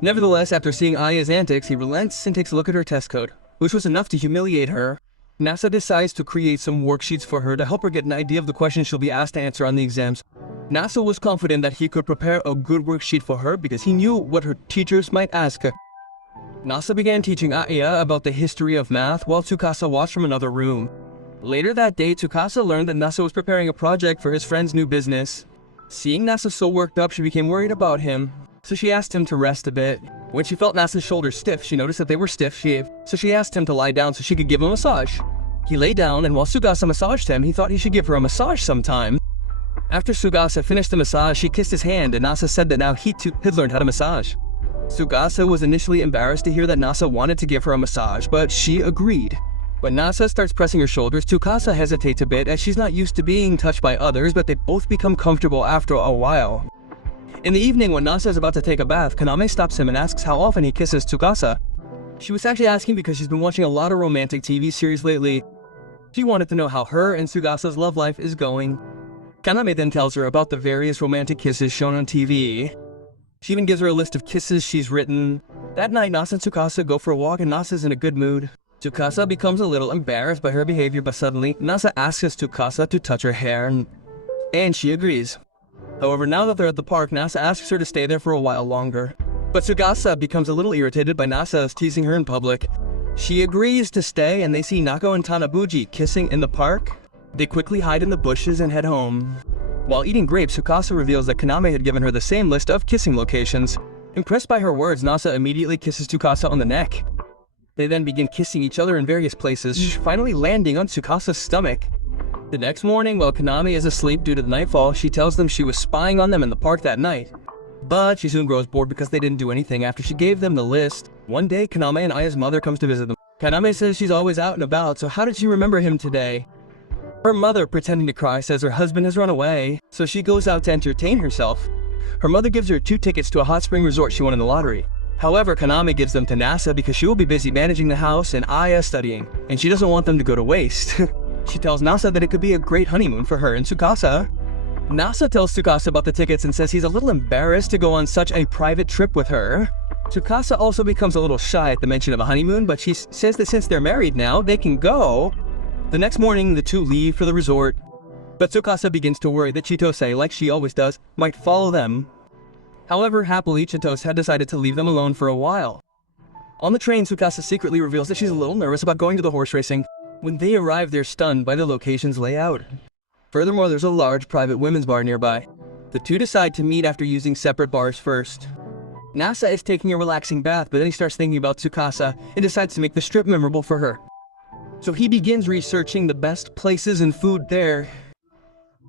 Nevertheless, after seeing Aya's antics, he relents and takes a look at her test code, which was enough to humiliate her. Nasa decides to create some worksheets for her to help her get an idea of the questions she'll be asked to answer on the exams. Nasa was confident that he could prepare a good worksheet for her because he knew what her teachers might ask her. Nasa began teaching Aya about the history of math while Tsukasa watched from another room. Later that day, Tsukasa learned that Nasa was preparing a project for his friend's new business. Seeing Nasa so worked up, she became worried about him, so she asked him to rest a bit. When she felt Nasa's shoulders stiff, she noticed that they were stiff, so she asked him to lie down so she could give him a massage. He lay down, and while Tsukasa massaged him, he thought he should give her a massage sometime. After Tsukasa finished the massage, she kissed his hand, and Nasa said that now he too had learned how to massage. Tsukasa was initially embarrassed to hear that Nasa wanted to give her a massage, but she agreed. When Nasa starts pressing her shoulders, Tsukasa hesitates a bit as she's not used to being touched by others, but they both become comfortable after a while. In the evening, when Nasa is about to take a bath, Kaname stops him and asks how often he kisses Tsukasa. She was actually asking because she's been watching a lot of romantic TV series lately. She wanted to know how her and Tsukasa's love life is going. Kaname then tells her about the various romantic kisses shown on TV. She even gives her a list of kisses she's written. That night, Nasa and Tsukasa go for a walk and Nasa's in a good mood. Tsukasa becomes a little embarrassed by her behavior, but suddenly, Nasa asks Tsukasa to touch her hair, and she agrees. However, now that they're at the park, Nasa asks her to stay there for a while longer. But Tsukasa becomes a little irritated by Nasa teasing her in public. She agrees to stay, and they see Nako and Tanabuji kissing in the park. They quickly hide in the bushes and head home. While eating grapes, Tsukasa reveals that Kaname had given her the same list of kissing locations. Impressed by her words, Nasa immediately kisses Tsukasa on the neck. They then begin kissing each other in various places, finally landing on Tsukasa's stomach. The next morning, while Kaname is asleep due to the nightfall, she tells them she was spying on them in the park that night. But she soon grows bored because they didn't do anything after she gave them the list. One day, Kaname and Aya's mother comes to visit them. Kaname says she's always out and about, so how did she remember him today? Her mother, pretending to cry, says her husband has run away, so she goes out to entertain herself. Her mother gives her 2 tickets to a hot spring resort she won in the lottery. However, Kaname gives them to Nasa because she will be busy managing the house and Aya studying, and she doesn't want them to go to waste. She tells Nasa that it could be a great honeymoon for her and Tsukasa. Nasa tells Tsukasa about the tickets and says he's a little embarrassed to go on such a private trip with her. Tsukasa also becomes a little shy at the mention of a honeymoon, but she says that since they're married now, they can go. The next morning, the two leave for the resort, but Tsukasa begins to worry that Chitose, like she always does, might follow them. However, happily, Chitose had decided to leave them alone for a while. On the train, Tsukasa secretly reveals that she's a little nervous about going to the horse racing. When they arrive, they're stunned by the location's layout. Furthermore, there's a large private women's bar nearby. The two decide to meet after using separate bars first. Nasa is taking a relaxing bath, but then he starts thinking about Tsukasa and decides to make the strip memorable for her. So he begins researching the best places and food there.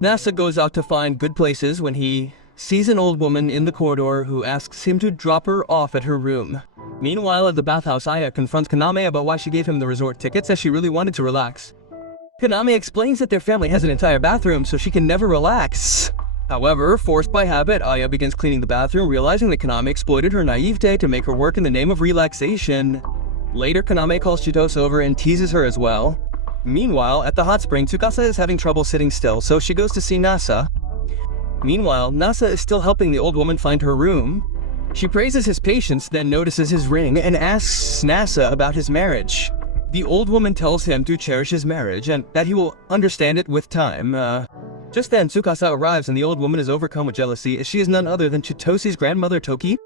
Nasa goes out to find good places when he sees an old woman in the corridor who asks him to drop her off at her room. Meanwhile, at the bathhouse, Aya confronts Kaname about why she gave him the resort tickets as she really wanted to relax. Kaname explains that their family has an entire bathroom, so she can never relax. However, forced by habit, Aya begins cleaning the bathroom, realizing that Kaname exploited her naivete to make her work in the name of relaxation. Later, Kaname calls Chitose over and teases her as well. Meanwhile, at the hot spring, Tsukasa is having trouble sitting still, so she goes to see Nasa. Meanwhile, Nasa is still helping the old woman find her room. She praises his patience, then notices his ring and asks Nasa about his marriage. The old woman tells him to cherish his marriage and that he will understand it with time. Just then, Tsukasa arrives and the old woman is overcome with jealousy as she is none other than Chitose's grandmother Toki.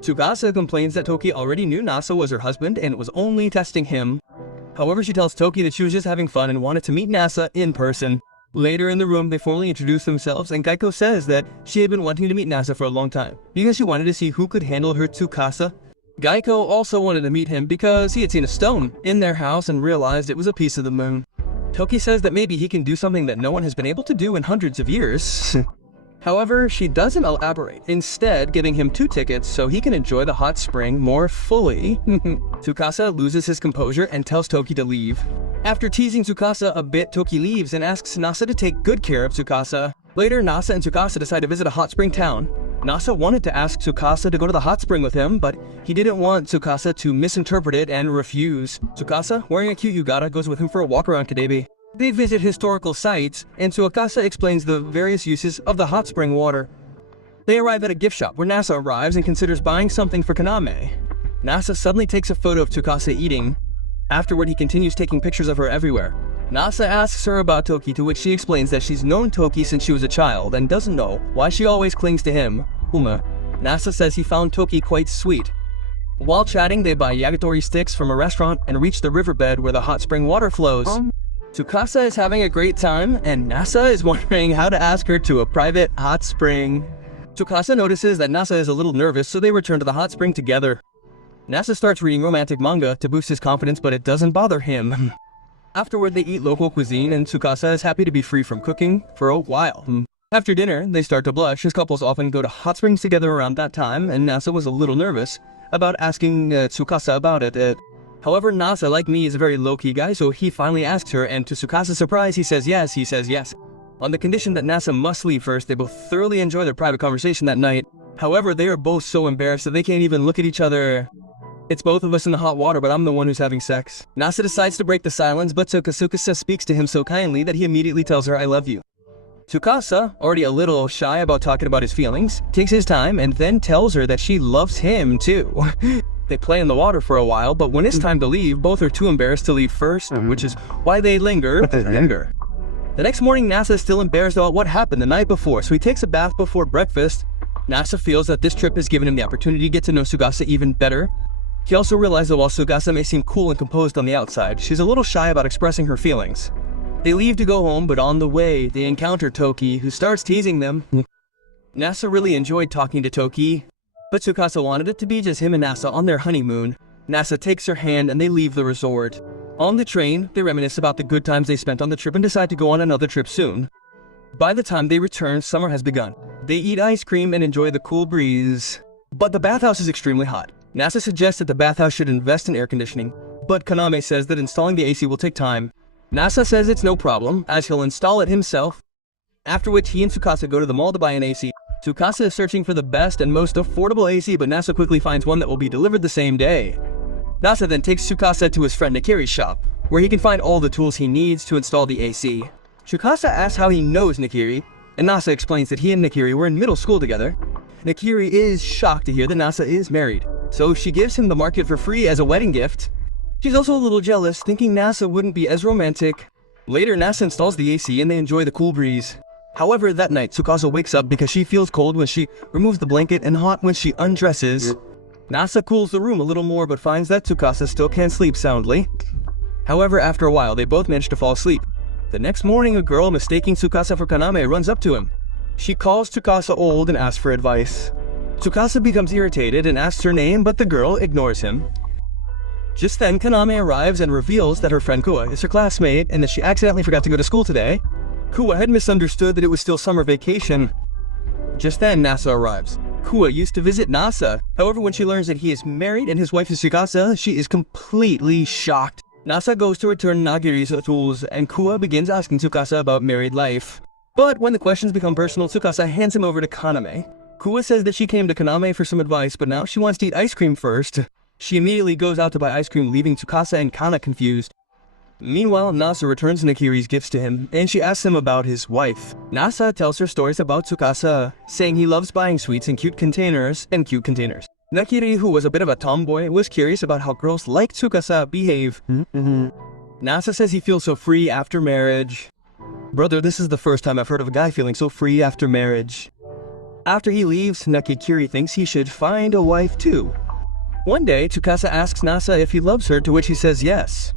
Tsukasa complains that Toki already knew Nasa was her husband and was only testing him. However, she tells Toki that she was just having fun and wanted to meet Nasa in person. Later in the room, they formally introduce themselves, and Gaiko says that she had been wanting to meet Nasa for a long time, because she wanted to see who could handle her Tsukasa. Gaiko also wanted to meet him because he had seen a stone in their house and realized it was a piece of the moon. Toki says that maybe he can do something that no one has been able to do in hundreds of years. However, she doesn't elaborate, instead giving him 2 tickets so he can enjoy the hot spring more fully. Tsukasa loses his composure and tells Toki to leave. After teasing Tsukasa a bit, Toki leaves and asks Nasa to take good care of Tsukasa. Later, Nasa and Tsukasa decide to visit a hot spring town. Nasa wanted to ask Tsukasa to go to the hot spring with him, but he didn't want Tsukasa to misinterpret it and refuse. Tsukasa, wearing a cute yukata, goes with him for a walk around Kadebi. They visit historical sites, and Tsukasa explains the various uses of the hot spring water. They arrive at a gift shop where Nasa arrives and considers buying something for Kaname. Nasa suddenly takes a photo of Tsukasa eating. Afterward, he continues taking pictures of her everywhere. Nasa asks her about Toki, to which she explains that she's known Toki since she was a child and doesn't know why she always clings to him. Nasa says he found Toki quite sweet. While chatting, they buy yakitori sticks from a restaurant and reach the riverbed where the hot spring water flows. Tsukasa is having a great time, and Nasa is wondering how to ask her to a private hot spring. Tsukasa notices that Nasa is a little nervous, so they return to the hot spring together. Nasa starts reading romantic manga to boost his confidence, but it doesn't bother him. Afterward, they eat local cuisine, and Tsukasa is happy to be free from cooking for a while. After dinner, they start to blush, as couples often go to hot springs together around that time, and Nasa was a little nervous about asking Tsukasa about it. However, Nasa, like me, is a very low-key guy, so he finally asks her, and to Tsukasa's surprise, he says yes. On the condition that Nasa must leave first, they both thoroughly enjoy their private conversation that night. However, they are both so embarrassed that they can't even look at each other. It's both of us in the hot water, but I'm the one who's having sex. Nasa decides to break the silence, but Tsukasa speaks to him so kindly that he immediately tells her, "I love you." Tsukasa, already a little shy about talking about his feelings, takes his time and then tells her that she loves him too. They play in the water for a while, but when it's time to leave, both are too embarrassed to leave first, which is why they linger. The next morning, Nasa is still embarrassed about what happened the night before, so he takes a bath before breakfast. Nasa feels that this trip has given him the opportunity to get to know Tsukasa even better. He also realizes that while Tsukasa may seem cool and composed on the outside, she's a little shy about expressing her feelings. They leave to go home, but on the way, they encounter Toki, who starts teasing them. Nasa really enjoyed talking to Toki, but Tsukasa wanted it to be just him and Nasa on their honeymoon. Nasa takes her hand and they leave the resort. On the train, they reminisce about the good times they spent on the trip and decide to go on another trip soon. By the time they return, summer has begun. They eat ice cream and enjoy the cool breeze. But the bathhouse is extremely hot. Nasa suggests that the bathhouse should invest in air conditioning, but Kaname says that installing the AC will take time. Nasa says it's no problem, as he'll install it himself, after which he and Tsukasa go to the mall to buy an AC. Tsukasa is searching for the best and most affordable AC, but Nasa quickly finds one that will be delivered the same day. Nasa then takes Tsukasa to his friend Nakiri's shop, where he can find all the tools he needs to install the AC. Tsukasa asks how he knows Nakiri, and Nasa explains that he and Nakiri were in middle school together. Nakiri is shocked to hear that Nasa is married, so she gives him the market for free as a wedding gift. She's also a little jealous, thinking Nasa wouldn't be as romantic. Later, Nasa installs the AC and they enjoy the cool breeze. However, that night, Tsukasa wakes up because she feels cold when she removes the blanket and hot when she undresses. Nasa cools the room a little more but finds that Tsukasa still can't sleep soundly. However, after a while, they both manage to fall asleep. The next morning, a girl mistaking Tsukasa for Kaname runs up to him. She calls Tsukasa old and asks for advice. Tsukasa becomes irritated and asks her name, but the girl ignores him. Just then, Kaname arrives and reveals that her friend Kua is her classmate and that she accidentally forgot to go to school today. Kua had misunderstood that it was still summer vacation. Just then, Nasa arrives. Kua used to visit Nasa. However, when she learns that he is married and his wife is Tsukasa, she is completely shocked. Nasa goes to return Nagiri's tools, and Kua begins asking Tsukasa about married life. But when the questions become personal, Tsukasa hands him over to Kaname. Kua says that she came to Kaname for some advice, but now she wants to eat ice cream first. She immediately goes out to buy ice cream, leaving Tsukasa and Kana confused. Meanwhile, Nasa returns Nakiri's gifts to him, and she asks him about his wife. Nasa tells her stories about Tsukasa, saying he loves buying sweets in cute containers. Nakiri, who was a bit of a tomboy, was curious about how girls like Tsukasa behave. Nasa says he feels so free after marriage. Brother, this is the first time I've heard of a guy feeling so free after marriage. After he leaves, Nakiri thinks he should find a wife too. One day, Tsukasa asks Nasa if he loves her, to which he says yes.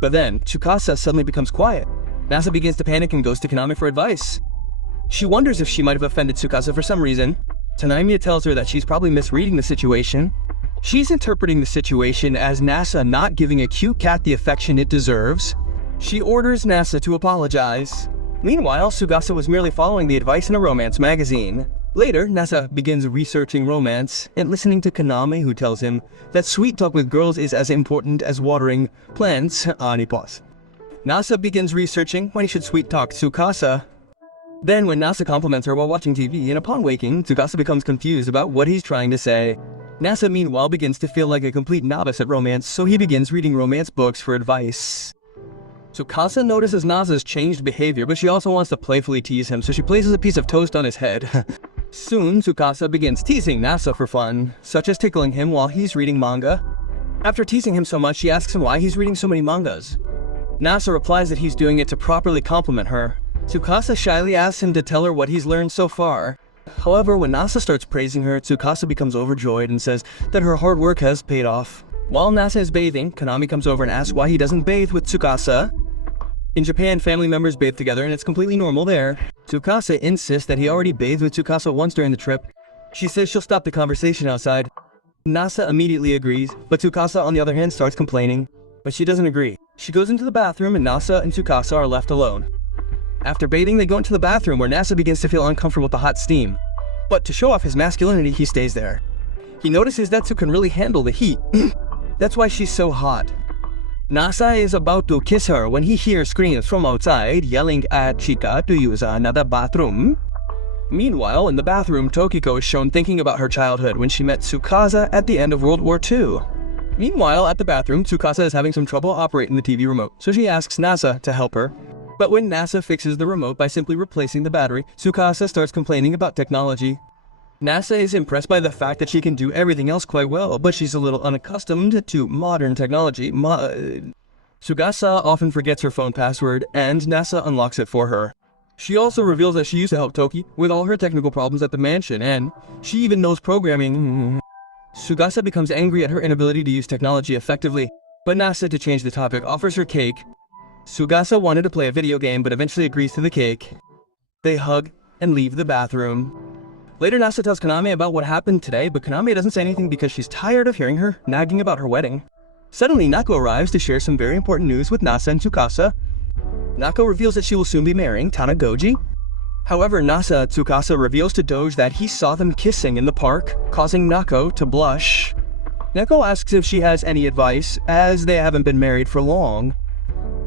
But then, Tsukasa suddenly becomes quiet. Nasa begins to panic and goes to Kaname for advice. She wonders if she might have offended Tsukasa for some reason. Tanamiya tells her that she's probably misreading the situation. She's interpreting the situation as Nasa not giving a cute cat the affection it deserves. She orders Nasa to apologize. Meanwhile, Tsukasa was merely following the advice in a romance magazine. Later, Nasa begins researching romance and listening to Kaname, who tells him that sweet talk with girls is as important as watering plants. Nasa begins researching when he should sweet talk Tsukasa. Then, when Nasa compliments her while watching TV, and upon waking, Tsukasa becomes confused about what he's trying to say. Nasa, meanwhile, begins to feel like a complete novice at romance, so he begins reading romance books for advice. Tsukasa notices Nasa's changed behavior, but she also wants to playfully tease him, so she places a piece of toast on his head. Soon, Tsukasa begins teasing Nasa for fun, such as tickling him while he's reading manga. After teasing him so much, she asks him why he's reading so many mangas. Nasa replies that he's doing it to properly compliment her. Tsukasa shyly asks him to tell her what he's learned so far. However, when Nasa starts praising her, Tsukasa becomes overjoyed and says that her hard work has paid off. While Nasa is bathing, Kaname comes over and asks why he doesn't bathe with Tsukasa. In Japan, family members bathe together and it's completely normal there. Tsukasa insists that he already bathed with Tsukasa once during the trip. She says she'll stop the conversation outside. Nasa immediately agrees, but Tsukasa on the other hand starts complaining. But she doesn't agree. She goes into the bathroom and Nasa and Tsukasa are left alone. After bathing, they go into the bathroom where Nasa begins to feel uncomfortable with the hot steam. But to show off his masculinity, he stays there. He notices that Tsu can really handle the heat. That's why she's so hot. Nasa is about to kiss her when he hears screams from outside, yelling at Chika to use another bathroom. Meanwhile, in the bathroom, Tokiko is shown thinking about her childhood when she met Tsukasa at the end of World War II. Meanwhile, at the bathroom, Tsukasa is having some trouble operating the TV remote, so she asks Nasa to help her. But when Nasa fixes the remote by simply replacing the battery, Tsukasa starts complaining about technology. Nasa is impressed by the fact that she can do everything else quite well, but she's a little unaccustomed to modern technology. Tsukasa often forgets her phone password, and Nasa unlocks it for her. She also reveals that she used to help Toki with all her technical problems at the mansion, and she even knows programming. Tsukasa becomes angry at her inability to use technology effectively, but Nasa, to change the topic, offers her cake. Tsukasa wanted to play a video game, but eventually agrees to the cake. They hug and leave the bathroom. Later, Nasa tells Kaname about what happened today, but Kaname doesn't say anything because she's tired of hearing her nagging about her wedding. Suddenly, Nako arrives to share some very important news with Nasa and Tsukasa. Nako reveals that she will soon be marrying Tanagoji. However, Tsukasa reveals to Doge that he saw them kissing in the park, causing Nako to blush. Nako asks if she has any advice, as they haven't been married for long.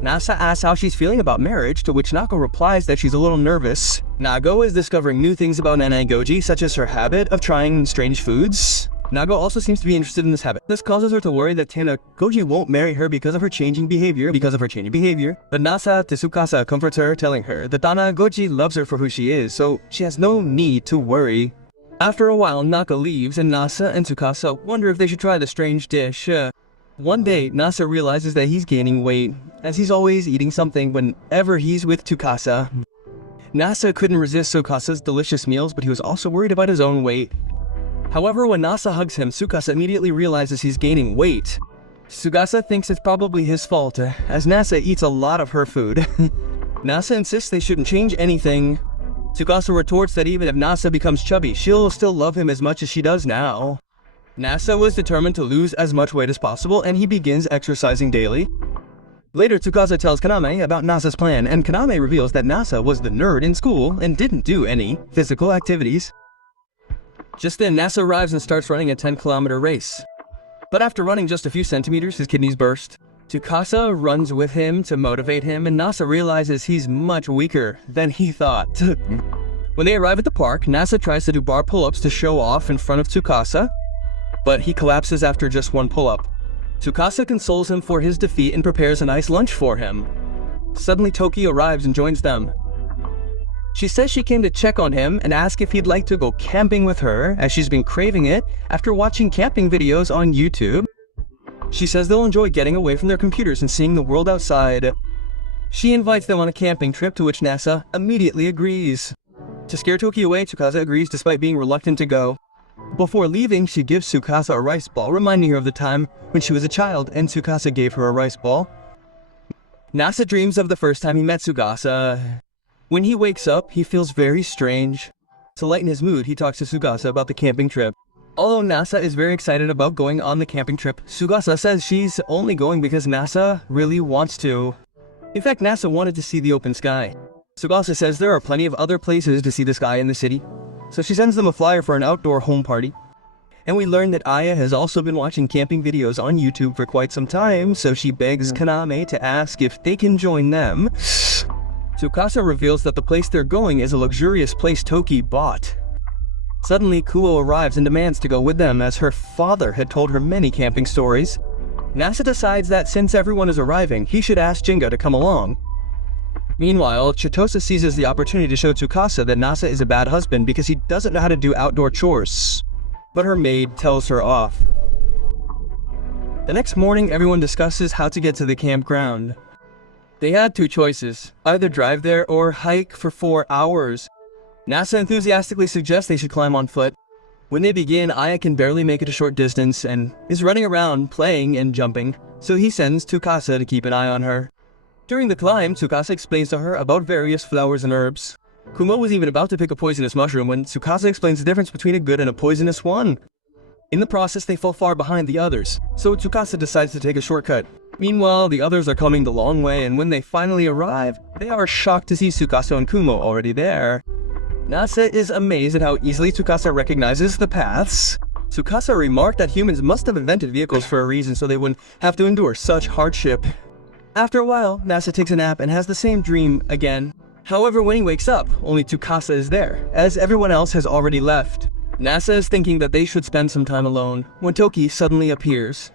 Nasa asks how she's feeling about marriage, to which Nako replies that she's a little nervous. Nago is discovering new things about Nanagoji, such as her habit of trying strange foods. Nago also seems to be interested in this habit. This causes her to worry that Tanagoji won't marry her because of her changing behavior. But Nasa to Tsukasa comforts her, telling her that Tanagoji loves her for who she is, so she has no need to worry. After a while, Naka leaves, and Nasa and Tsukasa wonder if they should try the strange dish. One day, Nasa realizes that he's gaining weight, as he's always eating something whenever he's with Tsukasa. Nasa couldn't resist Tsukasa's delicious meals, but he was also worried about his own weight. However, when Nasa hugs him, Tsukasa immediately realizes he's gaining weight. Tsukasa thinks it's probably his fault, as Nasa eats a lot of her food. Nasa insists they shouldn't change anything. Tsukasa retorts that even if Nasa becomes chubby, she'll still love him as much as she does now. Nasa was determined to lose as much weight as possible, and he begins exercising daily. Later, Tsukasa tells Kaname about Nasa's plan, and Kaname reveals that Nasa was the nerd in school and didn't do any physical activities. Just then, Nasa arrives and starts running a 10-kilometer race. But after running just a few centimeters, his kidneys burst. Tsukasa runs with him to motivate him, and Nasa realizes he's much weaker than he thought. When they arrive at the park, Nasa tries to do bar pull-ups to show off in front of Tsukasa, but he collapses after just one pull-up. Tsukasa consoles him for his defeat and prepares a nice lunch for him. Suddenly, Toki arrives and joins them. She says she came to check on him and ask if he'd like to go camping with her, as she's been craving it after watching camping videos on YouTube. She says they'll enjoy getting away from their computers and seeing the world outside. She invites them on a camping trip, to which Nasa immediately agrees. To scare Toki away, Tsukasa agrees despite being reluctant to go. Before leaving, she gives Tsukasa a rice ball, reminding her of the time when she was a child and Tsukasa gave her a rice ball. Nasa dreams of the first time he met Tsukasa. When he wakes up, he feels very strange. To lighten his mood, he talks to Tsukasa about the camping trip. Although Nasa is very excited about going on the camping trip, Tsukasa says she's only going because Nasa really wants to. In fact, Nasa wanted to see the open sky. Tsukasa says there are plenty of other places to see the sky in the city, so she sends them a flyer for an outdoor home party. And we learn that Aya has also been watching camping videos on YouTube for quite some time, so she begs Kaname to ask if they can join them. Tsukasa reveals that the place they're going is a luxurious place Toki bought. Suddenly, Kuo arrives and demands to go with them, as her father had told her many camping stories. Nasa decides that since everyone is arriving, he should ask Jinga to come along. Meanwhile, Chitosa seizes the opportunity to show Tsukasa that Nasa is a bad husband because he doesn't know how to do outdoor chores. But her maid tells her off. The next morning, everyone discusses how to get to the campground. They had two choices, either drive there or hike for 4 hours. Nasa enthusiastically suggests they should climb on foot. When they begin, Aya can barely make it a short distance and is running around, playing and jumping, so he sends Tsukasa to keep an eye on her. During the climb, Tsukasa explains to her about various flowers and herbs. Kumo was even about to pick a poisonous mushroom when Tsukasa explains the difference between a good and a poisonous one. In the process, they fall far behind the others, so Tsukasa decides to take a shortcut. Meanwhile, the others are coming the long way, and when they finally arrive, they are shocked to see Tsukasa and Kumo already there. Nasa is amazed at how easily Tsukasa recognizes the paths. Tsukasa remarked that humans must have invented vehicles for a reason so they wouldn't have to endure such hardship. After a while, Nasa takes a nap and has the same dream again. However, when he wakes up, only Tsukasa is there, as everyone else has already left. Nasa is thinking that they should spend some time alone, when Toki suddenly appears.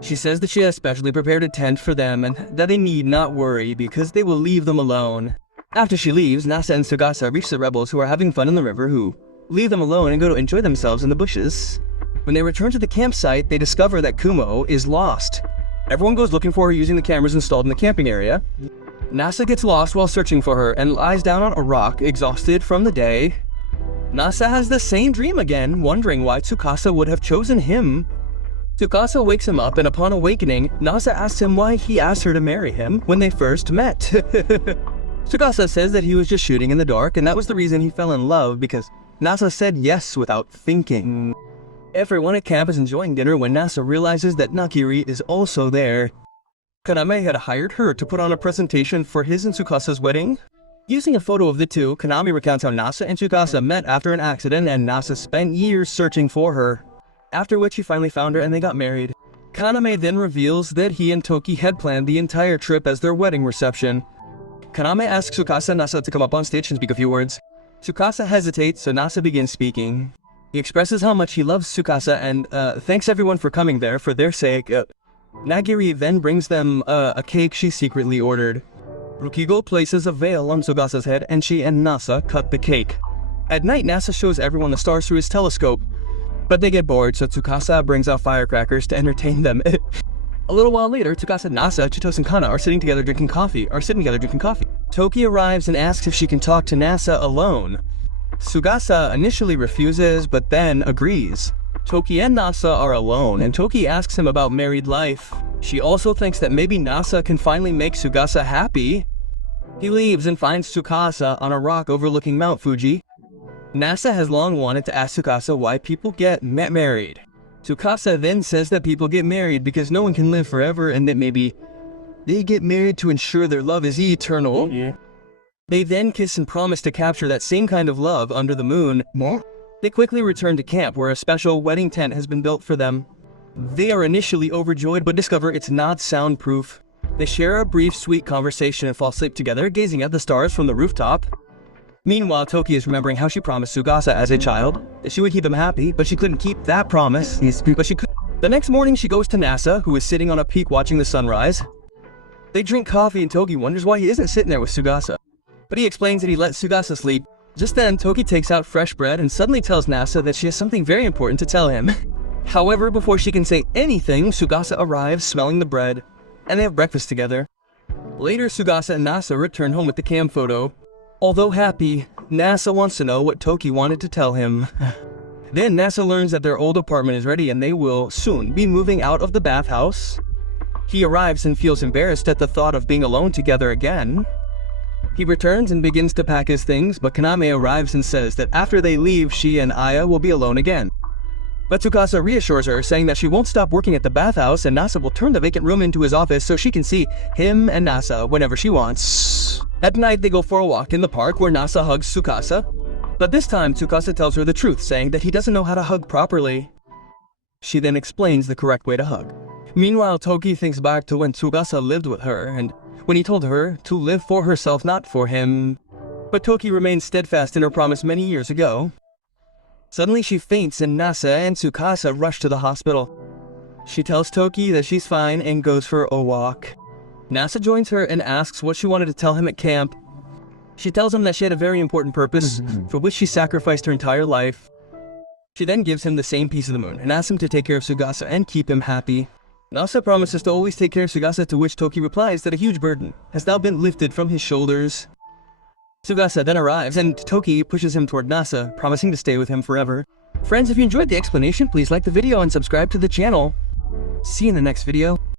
She says that she has specially prepared a tent for them and that they need not worry because they will leave them alone. After she leaves, Nasa and Tsukasa reach the rebels who are having fun in the river who leave them alone and go to enjoy themselves in the bushes. When they return to the campsite, they discover that Kumo is lost. Everyone goes looking for her using the cameras installed in the camping area. Nasa gets lost while searching for her and lies down on a rock, exhausted from the day. Nasa has the same dream again, wondering why Tsukasa would have chosen him. Tsukasa wakes him up, and upon awakening, Nasa asks him why he asked her to marry him when they first met. Tsukasa says that he was just shooting in the dark, and that was the reason he fell in love, because Nasa said yes without thinking. Everyone at camp is enjoying dinner when Nasa realizes that Nakiri is also there. Kaname had hired her to put on a presentation for his and Tsukasa's wedding. Using a photo of the two, Kaname recounts how Nasa and Tsukasa met after an accident and Nasa spent years searching for her. After which he finally found her and they got married. Kaname then reveals that he and Toki had planned the entire trip as their wedding reception. Kaname asks Tsukasa and Nasa to come up on stage and speak a few words. Tsukasa hesitates, so Nasa begins speaking. He expresses how much he loves Tsukasa and thanks everyone for coming there for their sake. Nagiri then brings them a cake she secretly ordered. Rukigo places a veil on Tsukasa's head and she and Nasa cut the cake. At night, Nasa shows everyone the stars through his telescope. But they get bored, so Tsukasa brings out firecrackers to entertain them. A little while later, Tsukasa, Nasa, Chitose, and Kana are sitting together drinking coffee. Toki arrives and asks if she can talk to Nasa alone. Tsukasa initially refuses, but then agrees. Toki and Nasa are alone, and Toki asks him about married life. She also thinks that maybe Nasa can finally make Tsukasa happy. He leaves and finds Tsukasa on a rock overlooking Mount Fuji. Nasa has long wanted to ask Tsukasa why people get married. Tsukasa then says that people get married because no one can live forever and that maybe they get married to ensure their love is eternal. Yeah. They then kiss and promise to capture that same kind of love under the moon. They quickly return to camp where a special wedding tent has been built for them. They are initially overjoyed but discover it's not soundproof. They share a brief sweet conversation and fall asleep together, gazing at the stars from the rooftop. Meanwhile, Toki is remembering how she promised Tsukasa as a child that she would keep him happy, but she couldn't keep that promise. The next morning, she goes to Nasa, who is sitting on a peak watching the sunrise. They drink coffee and Toki wonders why he isn't sitting there with Tsukasa. But he explains that he let Tsukasa sleep. Just then, Toki takes out fresh bread and suddenly tells Nasa that she has something very important to tell him. However, before she can say anything, Tsukasa arrives smelling the bread, and they have breakfast together. Later, Tsukasa and Nasa return home with the cam photo. Although happy, Nasa wants to know what Toki wanted to tell him. Then Nasa learns that their old apartment is ready and they will soon be moving out of the bathhouse. He arrives and feels embarrassed at the thought of being alone together again. He returns and begins to pack his things, but Kaname arrives and says that after they leave, she and Aya will be alone again. But Tsukasa reassures her, saying that she won't stop working at the bathhouse and Nasa will turn the vacant room into his office so she can see him and Nasa whenever she wants. At night, they go for a walk in the park where Nasa hugs Tsukasa. But this time, Tsukasa tells her the truth, saying that he doesn't know how to hug properly. She then explains the correct way to hug. Meanwhile, Toki thinks back to when Tsukasa lived with her and when he told her to live for herself, not for him. But Toki remains steadfast in her promise many years ago. Suddenly she faints and Nasa and Tsukasa rush to the hospital. She tells Toki that she's fine and goes for a walk. Nasa joins her and asks what she wanted to tell him at camp. She tells him that she had a very important purpose, for which she sacrificed her entire life. She then gives him the same piece of the moon and asks him to take care of Tsukasa and keep him happy. Nasa promises to always take care of Tsukasa, to which Toki replies that a huge burden has now been lifted from his shoulders. Tsukasa then arrives and Toki pushes him toward Nasa, promising to stay with him forever. Friends, if you enjoyed the explanation, please like the video and subscribe to the channel. See you in the next video.